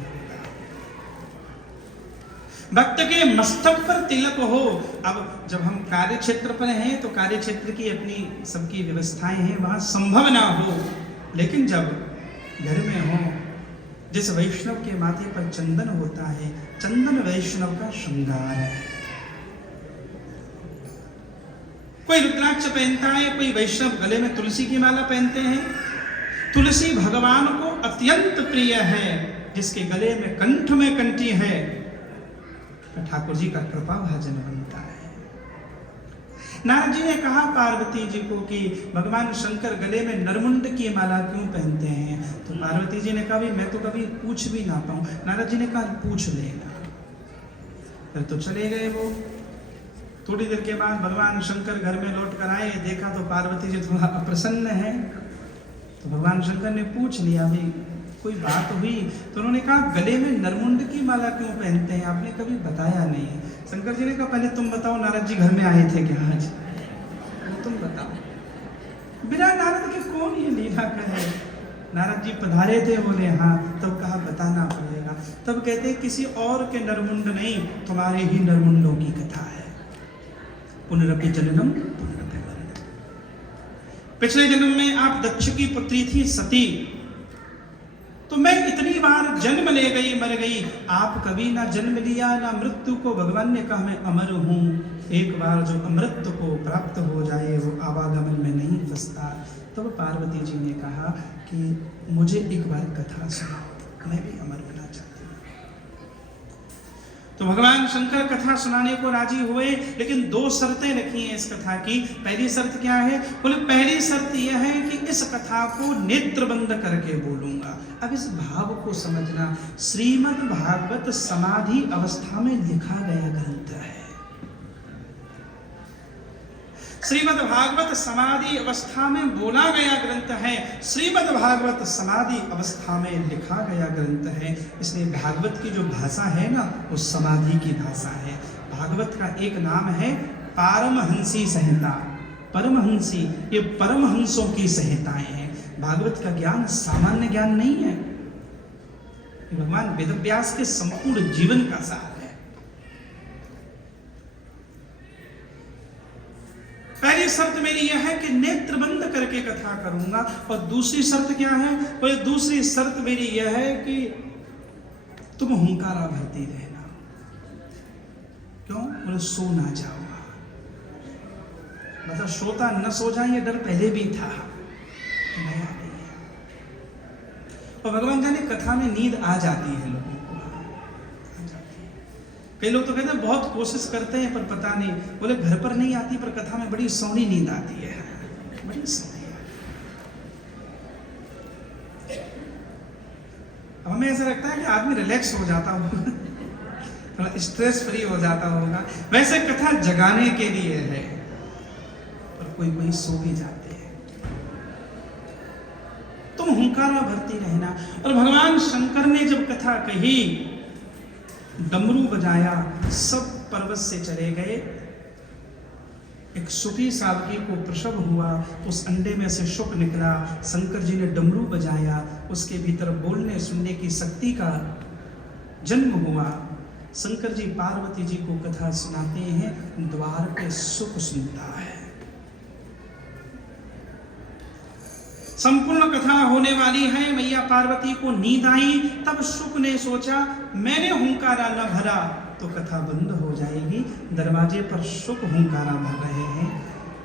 भक्त के मस्तक पर तिलक हो। अब जब हम कार्य क्षेत्र पर हैं तो कार्य क्षेत्र की अपनी सबकी व्यवस्थाएं हैं, वहां संभव ना हो। लेकिन जब घर में हो, जिस वैष्णव के माथे पर चंदन होता है, चंदन वैष्णव का श्रृंगार है। कोई रुद्राक्ष पहनता है, कोई वैष्णव गले में तुलसी की माला पहनते हैं। तुलसी भगवान को अत्यंत प्रिय है। जिसके गले में कंठ में कंठी है, ठाकुर जी का कृपा भाजन बनता है। नारद जी ने कहा पार्वती जी को कि भगवान शंकर गले में नरमुंड की माला क्यों पहनते हैं? तो पार्वती जी ने कहा भी मैं तो कभी पूछ भी ना पाऊं। नारद जी ने कहा पूछ लेना। फिर तो चले गए वो। थोड़ी देर के बाद भगवान शंकर घर में लौट कर आए, देखा तो पार्वती जी थोड़ा अप्रसन्न है। तो भगवान शंकर ने पूछ लिया भी कोई बात हुई? तो उन्होंने कहा गले में नरमुंड की माला क्यों पहनते हैं, आपने कभी बताया नहीं। शंकर जी ने कहा पहले तुम बताओ, नारद जी घर में आए थे क्या आज? तुम बताओ। बिना नारद के कौन ये लीला करे? नारद जी पधारे थे, बोले हाँ। तब कहा बताना पड़ेगा। तब कहते किसी और के नरमुंड नहीं, तुम्हारे ही नरमुंडों की कथा है। पुनरपि जननम पुनरपि मरणम। पिछले जन्म में आप दक्ष की पुत्री थी सती, तो मैं इतनी बार जन्म ले गई मर गई, आप कभी ना जन्म लिया ना मृत्यु को। भगवान ने कहा मैं अमर हूं, एक बार जो अमृत को प्राप्त हो जाए वो आवागमन में नहीं फंसता। तब पार्वती जी ने कहा कि मुझे एक बार कथा सुनाओ, मैं भी अमर होना चाहती हूँ। तो भगवान शंकर कथा सुनाने को राजी हुए, लेकिन 2 शर्तें रखी हैं इस कथा की। पहली शर्त क्या है? बोले पहली शर्त यह है कि इस कथा को नेत्र बंद करके बोलूंगा। अब इस भाव को समझना, श्रीमद् भागवत समाधि अवस्था में लिखा गया ग्रंथ है। श्रीमद् भागवत समाधि अवस्था में बोला गया ग्रंथ है। श्रीमद् भागवत समाधि अवस्था में लिखा गया ग्रंथ है। इसलिए भागवत की जो भाषा है ना, वो समाधि की भाषा है। भागवत का एक नाम है पारमहंसी संहिता। परमहंसी, ये परमहंसों की संहिताएं हैं। भागवत का ज्ञान सामान्य ज्ञान नहीं है, भगवान वेदव्यास के संपूर्ण जीवन का सार है। पहली शर्त मेरी यह है कि नेत्र बंद करके कथा करूंगा। और दूसरी शर्त क्या है? बोले दूसरी शर्त मेरी यह है कि तुम हुंकारा भरती रहना। क्यों? बोले सो ना जाओ। मतलब श्रोता न सो जाए, ये डर पहले भी था, नया नहीं है। और भगवान जाने कथा में नींद आ जाती है लोगों को, आ जाती है। कई लोग तो कहते हैं बहुत कोशिश करते हैं पर पता नहीं, बोले घर पर नहीं आती पर कथा में बड़ी सोहनी नींद आती है, बड़ी सोहनी। अब हमें ऐसा लगता है कि आदमी रिलैक्स हो जाता होगा, थोड़ा स्ट्रेस फ्री हो जाता होगा। वैसे कथा जगाने के लिए है, पर कोई कोई सो भी जाते हैं। तुम हुंकारा भरती रहना। और भगवान शंकर ने जब कथा कही, डमरू बजाया, सब पर्वत से चले गए। एक सुखी सावकी को प्रसव हुआ, उस अंडे में से शुक निकला। शंकर जी ने डमरू बजाया, उसके भीतर बोलने सुनने की शक्ति का जन्म हुआ। शंकर जी पार्वती जी को कथा सुनाते हैं, द्वार पे सुख सुनता है। संपूर्ण कथा होने वाली है। मैया पार्वती को नींद आई, तब शुक ने सोचा मैंने हुंकारा न भरा तो कथा बंद हो जाएगी। दरवाजे पर शुक हुंकारा भर रहे हैं।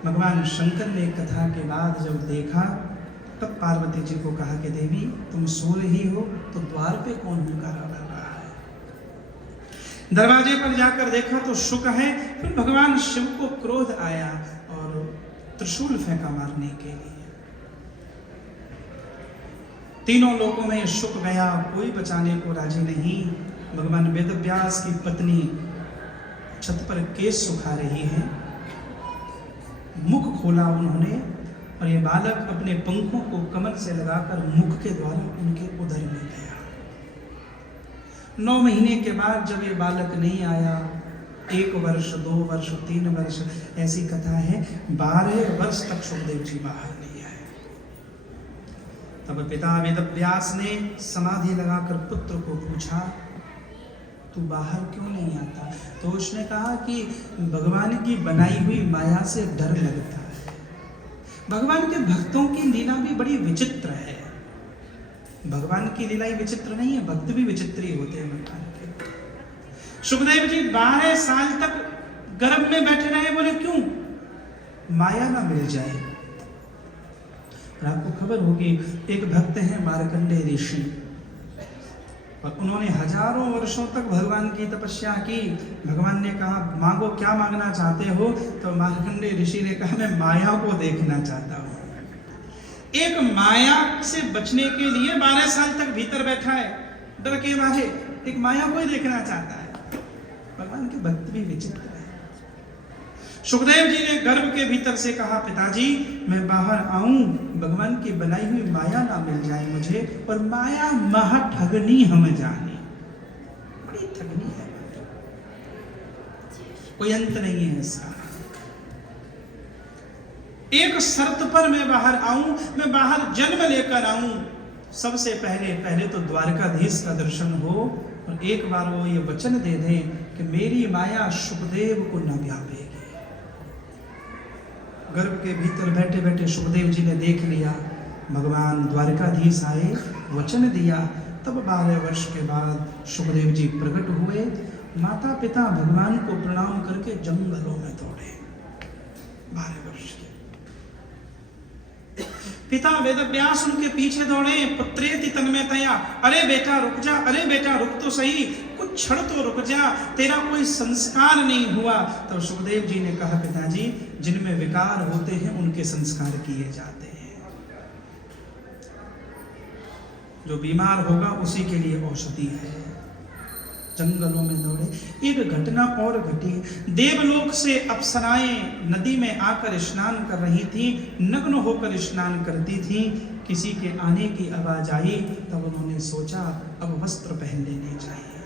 भगवान शंकर ने कथा के बाद जब देखा, तब पार्वती जी को कहा कि देवी तुम सो रही हो तो द्वार पे कौन हुंकारा भर रहा है। दरवाजे पर जाकर देखा तो शुक है। फिर भगवान शिव को क्रोध आया और त्रिशूल फेंका मारने के लिए। तीनों लोकों में शुक गया, कोई बचाने को राजी नहीं। भगवान वेदव्यास की पत्नी छत पर केस सुखा रही है। मुख खोला उन्होंने और ये बालक अपने पंखों को कमर से लगाकर मुख के द्वारा उनके उदर में गया। 9 महीने के बाद जब ये बालक नहीं आया, 1 वर्ष 2 वर्ष 3 वर्ष ऐसी कथा है, 12 वर्ष तक सुखदेव जी बाहर नहीं आए। तब पिता वेदव्यास ने समाधि लगाकर पुत्र को पूछा तू बाहर क्यों नहीं आता। तो उसने कहा कि भगवान की बनाई हुई माया से डर लगता है। भगवान के भक्तों की लीला भी बड़ी विचित्र है। भगवान की लीला ही विचित्र नहीं है, भक्त भी विचित्र ही होते हैं भगवान के। सुखदेव जी 12 साल तक गर्भ में बैठे रहे। बोले क्यों? माया ना मिल जाए। और आपको खबर होगी, एक भक्त हैं मार्कंडेय ऋषि, और उन्होंने हजारों वर्षों तक भगवान की तपस्या की। भगवान ने कहा मांगो, क्या मांगना चाहते हो? तो मार्कंडेय ऋषि ने कहा मैं माया को देखना चाहता हूँ। एक माया से बचने के लिए 12 साल तक भीतर बैठा है, डर के मारे एक माया को ही देखना चाहता है। भगवान के भक्त भी विचित्र है। सुखदेव जी ने गर्भ के भीतर से कहा पिताजी मैं बाहर आऊं, भगवान की बनाई हुई माया ना मिल जाए मुझे, और माया महा ठगनी हम जाने। बड़ी ठगनी है, कोई अंत नहीं है इसका। एक शर्त पर मैं बाहर आऊं, मैं बाहर जन्म लेकर आऊं। सबसे पहले तो द्वारकाधीश का दर्शन हो, और एक बार वो ये वचन दे दें कि मेरी माया सुखदेव को न व्यापेगी। गर्भ के भीतर बैठे बैठे सुखदेव जी ने देख लिया, भगवान द्वारकाधीश आए, वचन दिया। तब 12 वर्ष के बाद सुखदेव जी प्रकट हुए। माता पिता भगवान को प्रणाम करके जंगलों में दौड़े। 12 वर्ष के पिता वेदव्यास उनके पीछे दौड़े। पुत्रेति तन्मयतया, अरे बेटा रुक जा, अरे बेटा रुक तो सही, कुछ क्षण तो रुक जा, तेरा कोई संस्कार नहीं हुआ। तब सुखदेव जी ने कहा पिताजी जिनमें विकार होते हैं उनके संस्कार किए जाते हैं। जो बीमार होगा उसी के लिए औषधि है। जंगलों में दौड़े। एक घटना और घटी। देवलोक से अप्सराएं नदी में आकर स्नान कर रही थी, नग्न होकर स्नान करती थी। किसी के आने की आवाज आई, तब उन्होंने सोचा अब वस्त्र पहन लेने चाहिए।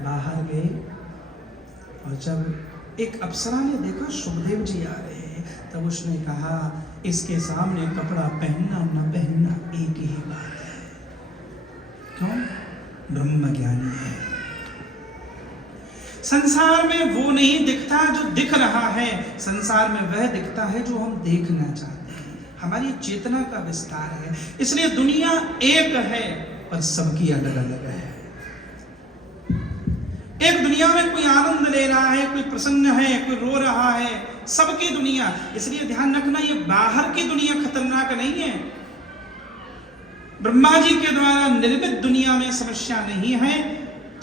बाहर गए, और जब एक अप्सरा ने देखा सुखदेव जी आ रहे हैं, तब उसने कहा इसके सामने कपड़ा पहनना न पहनना एक ही बात है। क्यों? ब्रह्म ज्ञानी है। संसार में वो नहीं दिखता जो दिख रहा है, संसार में वह दिखता है जो हम देखना चाहते हैं। हमारी चेतना का विस्तार है। इसलिए दुनिया एक है पर सबकी अलग अलग है। एक दुनिया में कोई आनंद ले रहा है, कोई प्रसन्न है, कोई रो रहा है, सबकी दुनिया। इसलिए ध्यान रखना, ये बाहर की दुनिया खतरनाक नहीं है। ब्रह्मा जी के द्वारा निर्मित दुनिया में समस्या नहीं है,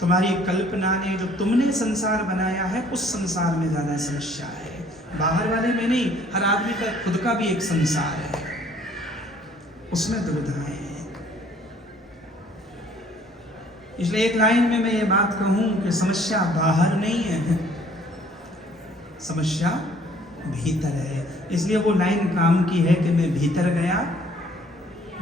तुम्हारी कल्पना ने जो तुमने संसार बनाया है उस संसार में ज्यादा समस्या है, बाहर वाले में नहीं। हर आदमी का खुद का भी एक संसार है, उसमें दुविधाएं हैं। इसलिए एक लाइन में मैं ये बात कहूं कि समस्या बाहर नहीं है, समस्या भीतर है। इसलिए वो लाइन काम की है कि मैं भीतर गया,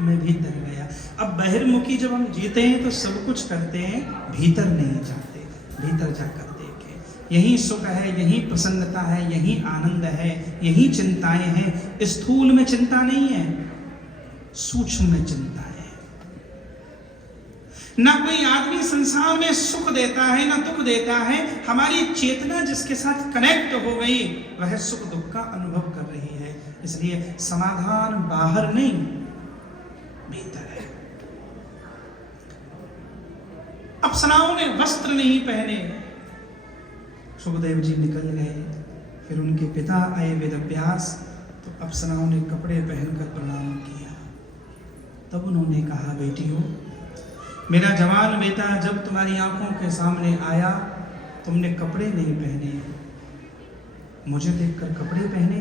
मैं भीतर गया। अब बहिर्मुखी जब हम जीते हैं तो सब कुछ करते हैं, भीतर नहीं जाते। भीतर जाकर देखें, यही सुख है, यही प्रसन्नता है, यही आनंद है, यही चिंताएं हैं। स्थूल में चिंता नहीं है, सूक्ष्म में चिंता है। ना कोई आदमी संसार में सुख देता है ना दुख देता है। हमारी चेतना जिसके साथ कनेक्ट हो गई वह सुख दुख का अनुभव कर रही है। इसलिए समाधान बाहर नहीं, भीतर है। अप्सराओं ने वस्त्र नहीं पहने, सुखदेव जी निकल गए। फिर उनके पिता आए वेदव्यास, तो अप्सराओं ने कपड़े पहनकर प्रणाम किया। तब उन्होंने कहा, बेटियों, मेरा जवान बेटा जब तुम्हारी आंखों के सामने आया, तुमने कपड़े नहीं पहने, मुझे देखकर कपड़े पहने,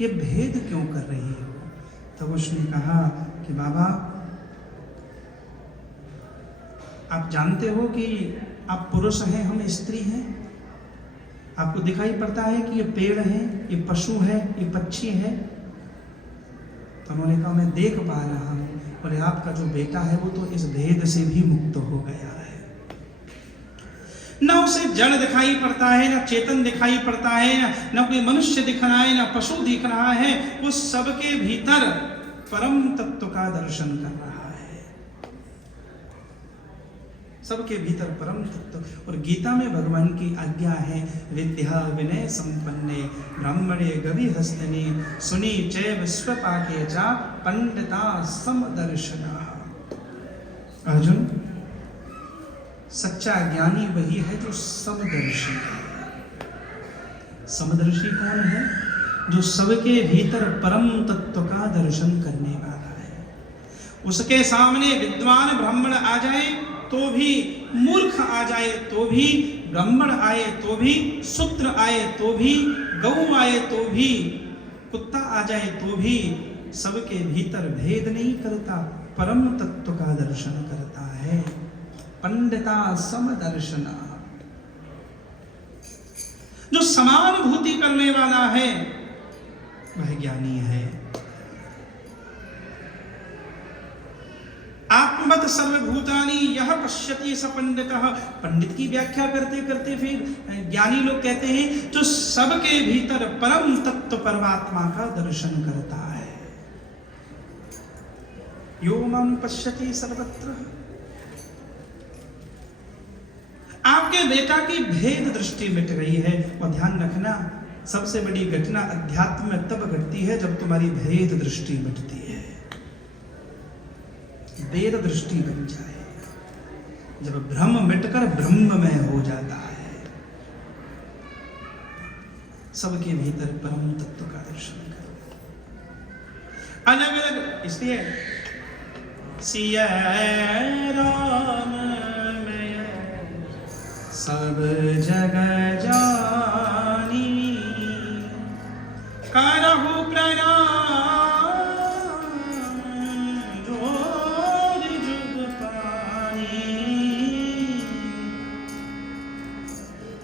ये भेद क्यों कर रही हो? तब उसने कहा कि बाबा, आप जानते हो कि आप पुरुष हैं, हम स्त्री हैं। आपको दिखाई पड़ता है कि ये पेड़ है, ये पशु है, ये पक्षी है। तो उन्होंने कहा, मैं देख पा रहा हूं। बोले, आपका जो बेटा है वो तो इस भेद से भी मुक्त हो गया है। ना उसे जड़ दिखाई पड़ता है, ना चेतन दिखाई पड़ता है, ना कोई मनुष्य दिख रहा है, ना पशु दिख रहा है। वो सबके भीतर परम तत्व का दर्शन कर रहा है, सबके भीतर परम तत्व। और गीता में भगवान की आज्ञा है, विद्या विनय संपन्ने ब्राह्मणे गवि हस्तने सुनी चैव स्वपाके जा पंडिता समदर्शना। अर्जुन, सच्चा ज्ञानी वही है जो समदर्शी है। समदर्शी कौन है? जो सबके भीतर परम तत्व का दर्शन करने वाला है। उसके सामने विद्वान ब्राह्मण आ जाए तो भी, मूर्ख आ जाए तो भी, ब्राह्मण आए तो भी, शूद्र आए तो भी, गौ आए तो भी, कुत्ता आ जाए तो भी, सबके भीतर भेद नहीं करता, परम तत्व का दर्शन करता है। पंडिता समदर्शना। जो समानुभूति करने वाला है वह ज्ञानी है। आत्मवत् सर्वभूतानि यह पश्यति स पंडितः। पंडित की व्याख्या करते करते फिर ज्ञानी लोग कहते हैं जो सबके भीतर परम तत्व परमात्मा का दर्शन करता है। यो मां पश्यति सर्वत्र। आपके बेटा की भेद दृष्टि मिट गई है। और ध्यान रखना, सबसे बड़ी घटना अध्यात्म में तब घटती है जब तुम्हारी भेद दृष्टि मिटती है, वेद दृष्टि बन जाए, जब भ्रम मिटकर ब्रह्ममय हो जाता है। सबके भीतर परम तत्व का दर्शन करो। अलग अलग, इसलिए सिया राम मैं सब जगह जानी, करहु प्रणाम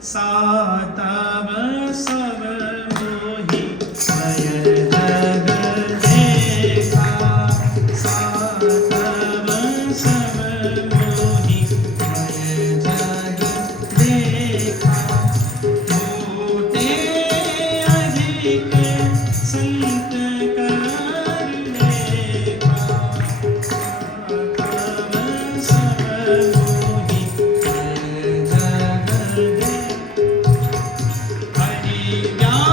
सातव सब मोहि नय जग देखा, सातव सब मोहि नय जग देखा। होते अधिक संत कर लेखा, सातव सब मोहि नय जग देखा।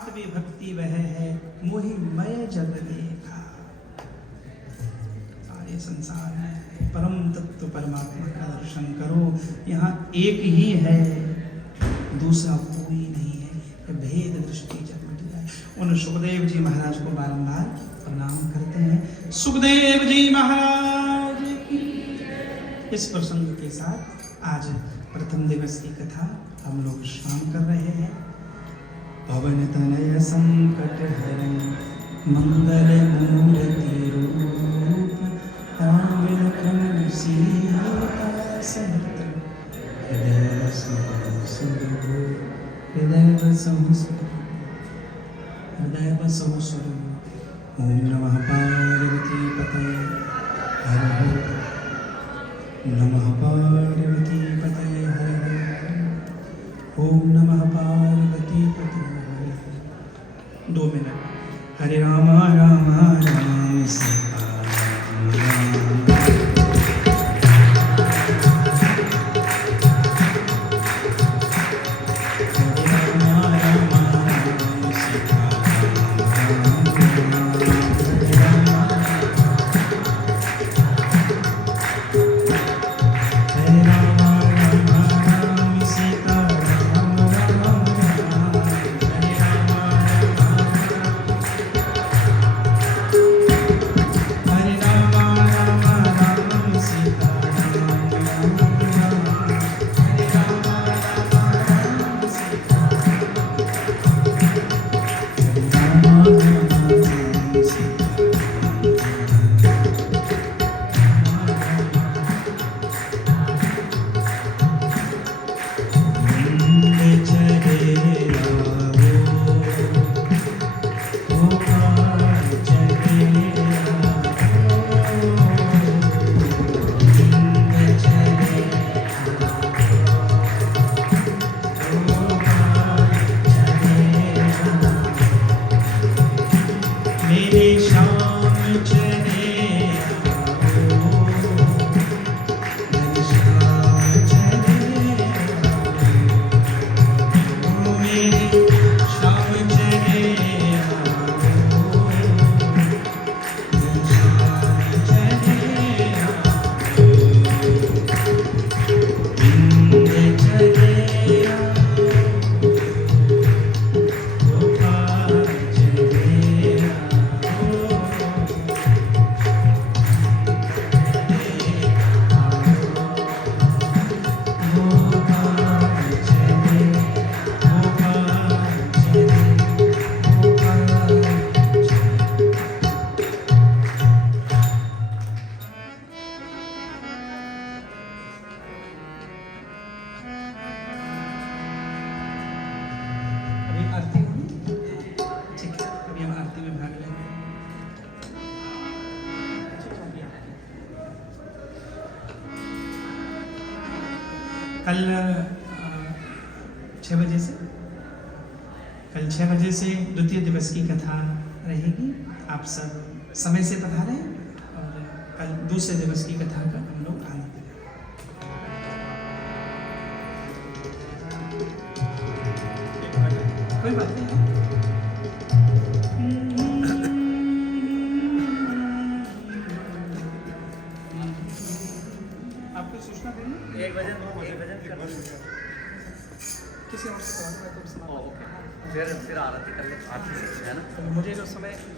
आत्मविभक्ति वह है मोहि मय जग देखा। सारे संसार में परम तत्व परमात्मा का दर्शन करो, यहाँ एक ही है, दूसरा कोई नहीं है। ये भेद दृष्टि जब मिट जाए। उन सुखदेव जी महाराज को बारंबार प्रणाम करते हैं। सुखदेव जी महाराज की। इस प्रसंग के साथ आज प्रथम दिवस की कथा हम लोग श्रवण कर रहे हैं। पवन तनय संकट हरण मंगल मूर्ति रूप राम लखन सीता सहित हृदय बसहु सुरभूप, हृदय बसहु सुरभूप, हृदय बसहु सुरभूप। ओम नमः पार्वती पतये हर हर, नमः पार्वती पतये हर हर, ओम नमः पार्वती पतये हर हर। 2 मिनट। हरे राम राम राम सीता राम। आरती होगी? ठीक है, अभी हम आरती में भाग लेंगे। कल 6 बजे से द्वितीय दिवस की कथा रहेगी। आप सब समय से पधारें और कल दूसरे दिवस की कथा का हम लोग आनंद लें। कोई बात नहीं। आपको सूचना देंगे 1 बजे कर किसी और से करा तो सुना। ओके, फिर आरती कर ले, आरती से है ना। मुझे जो समय दिया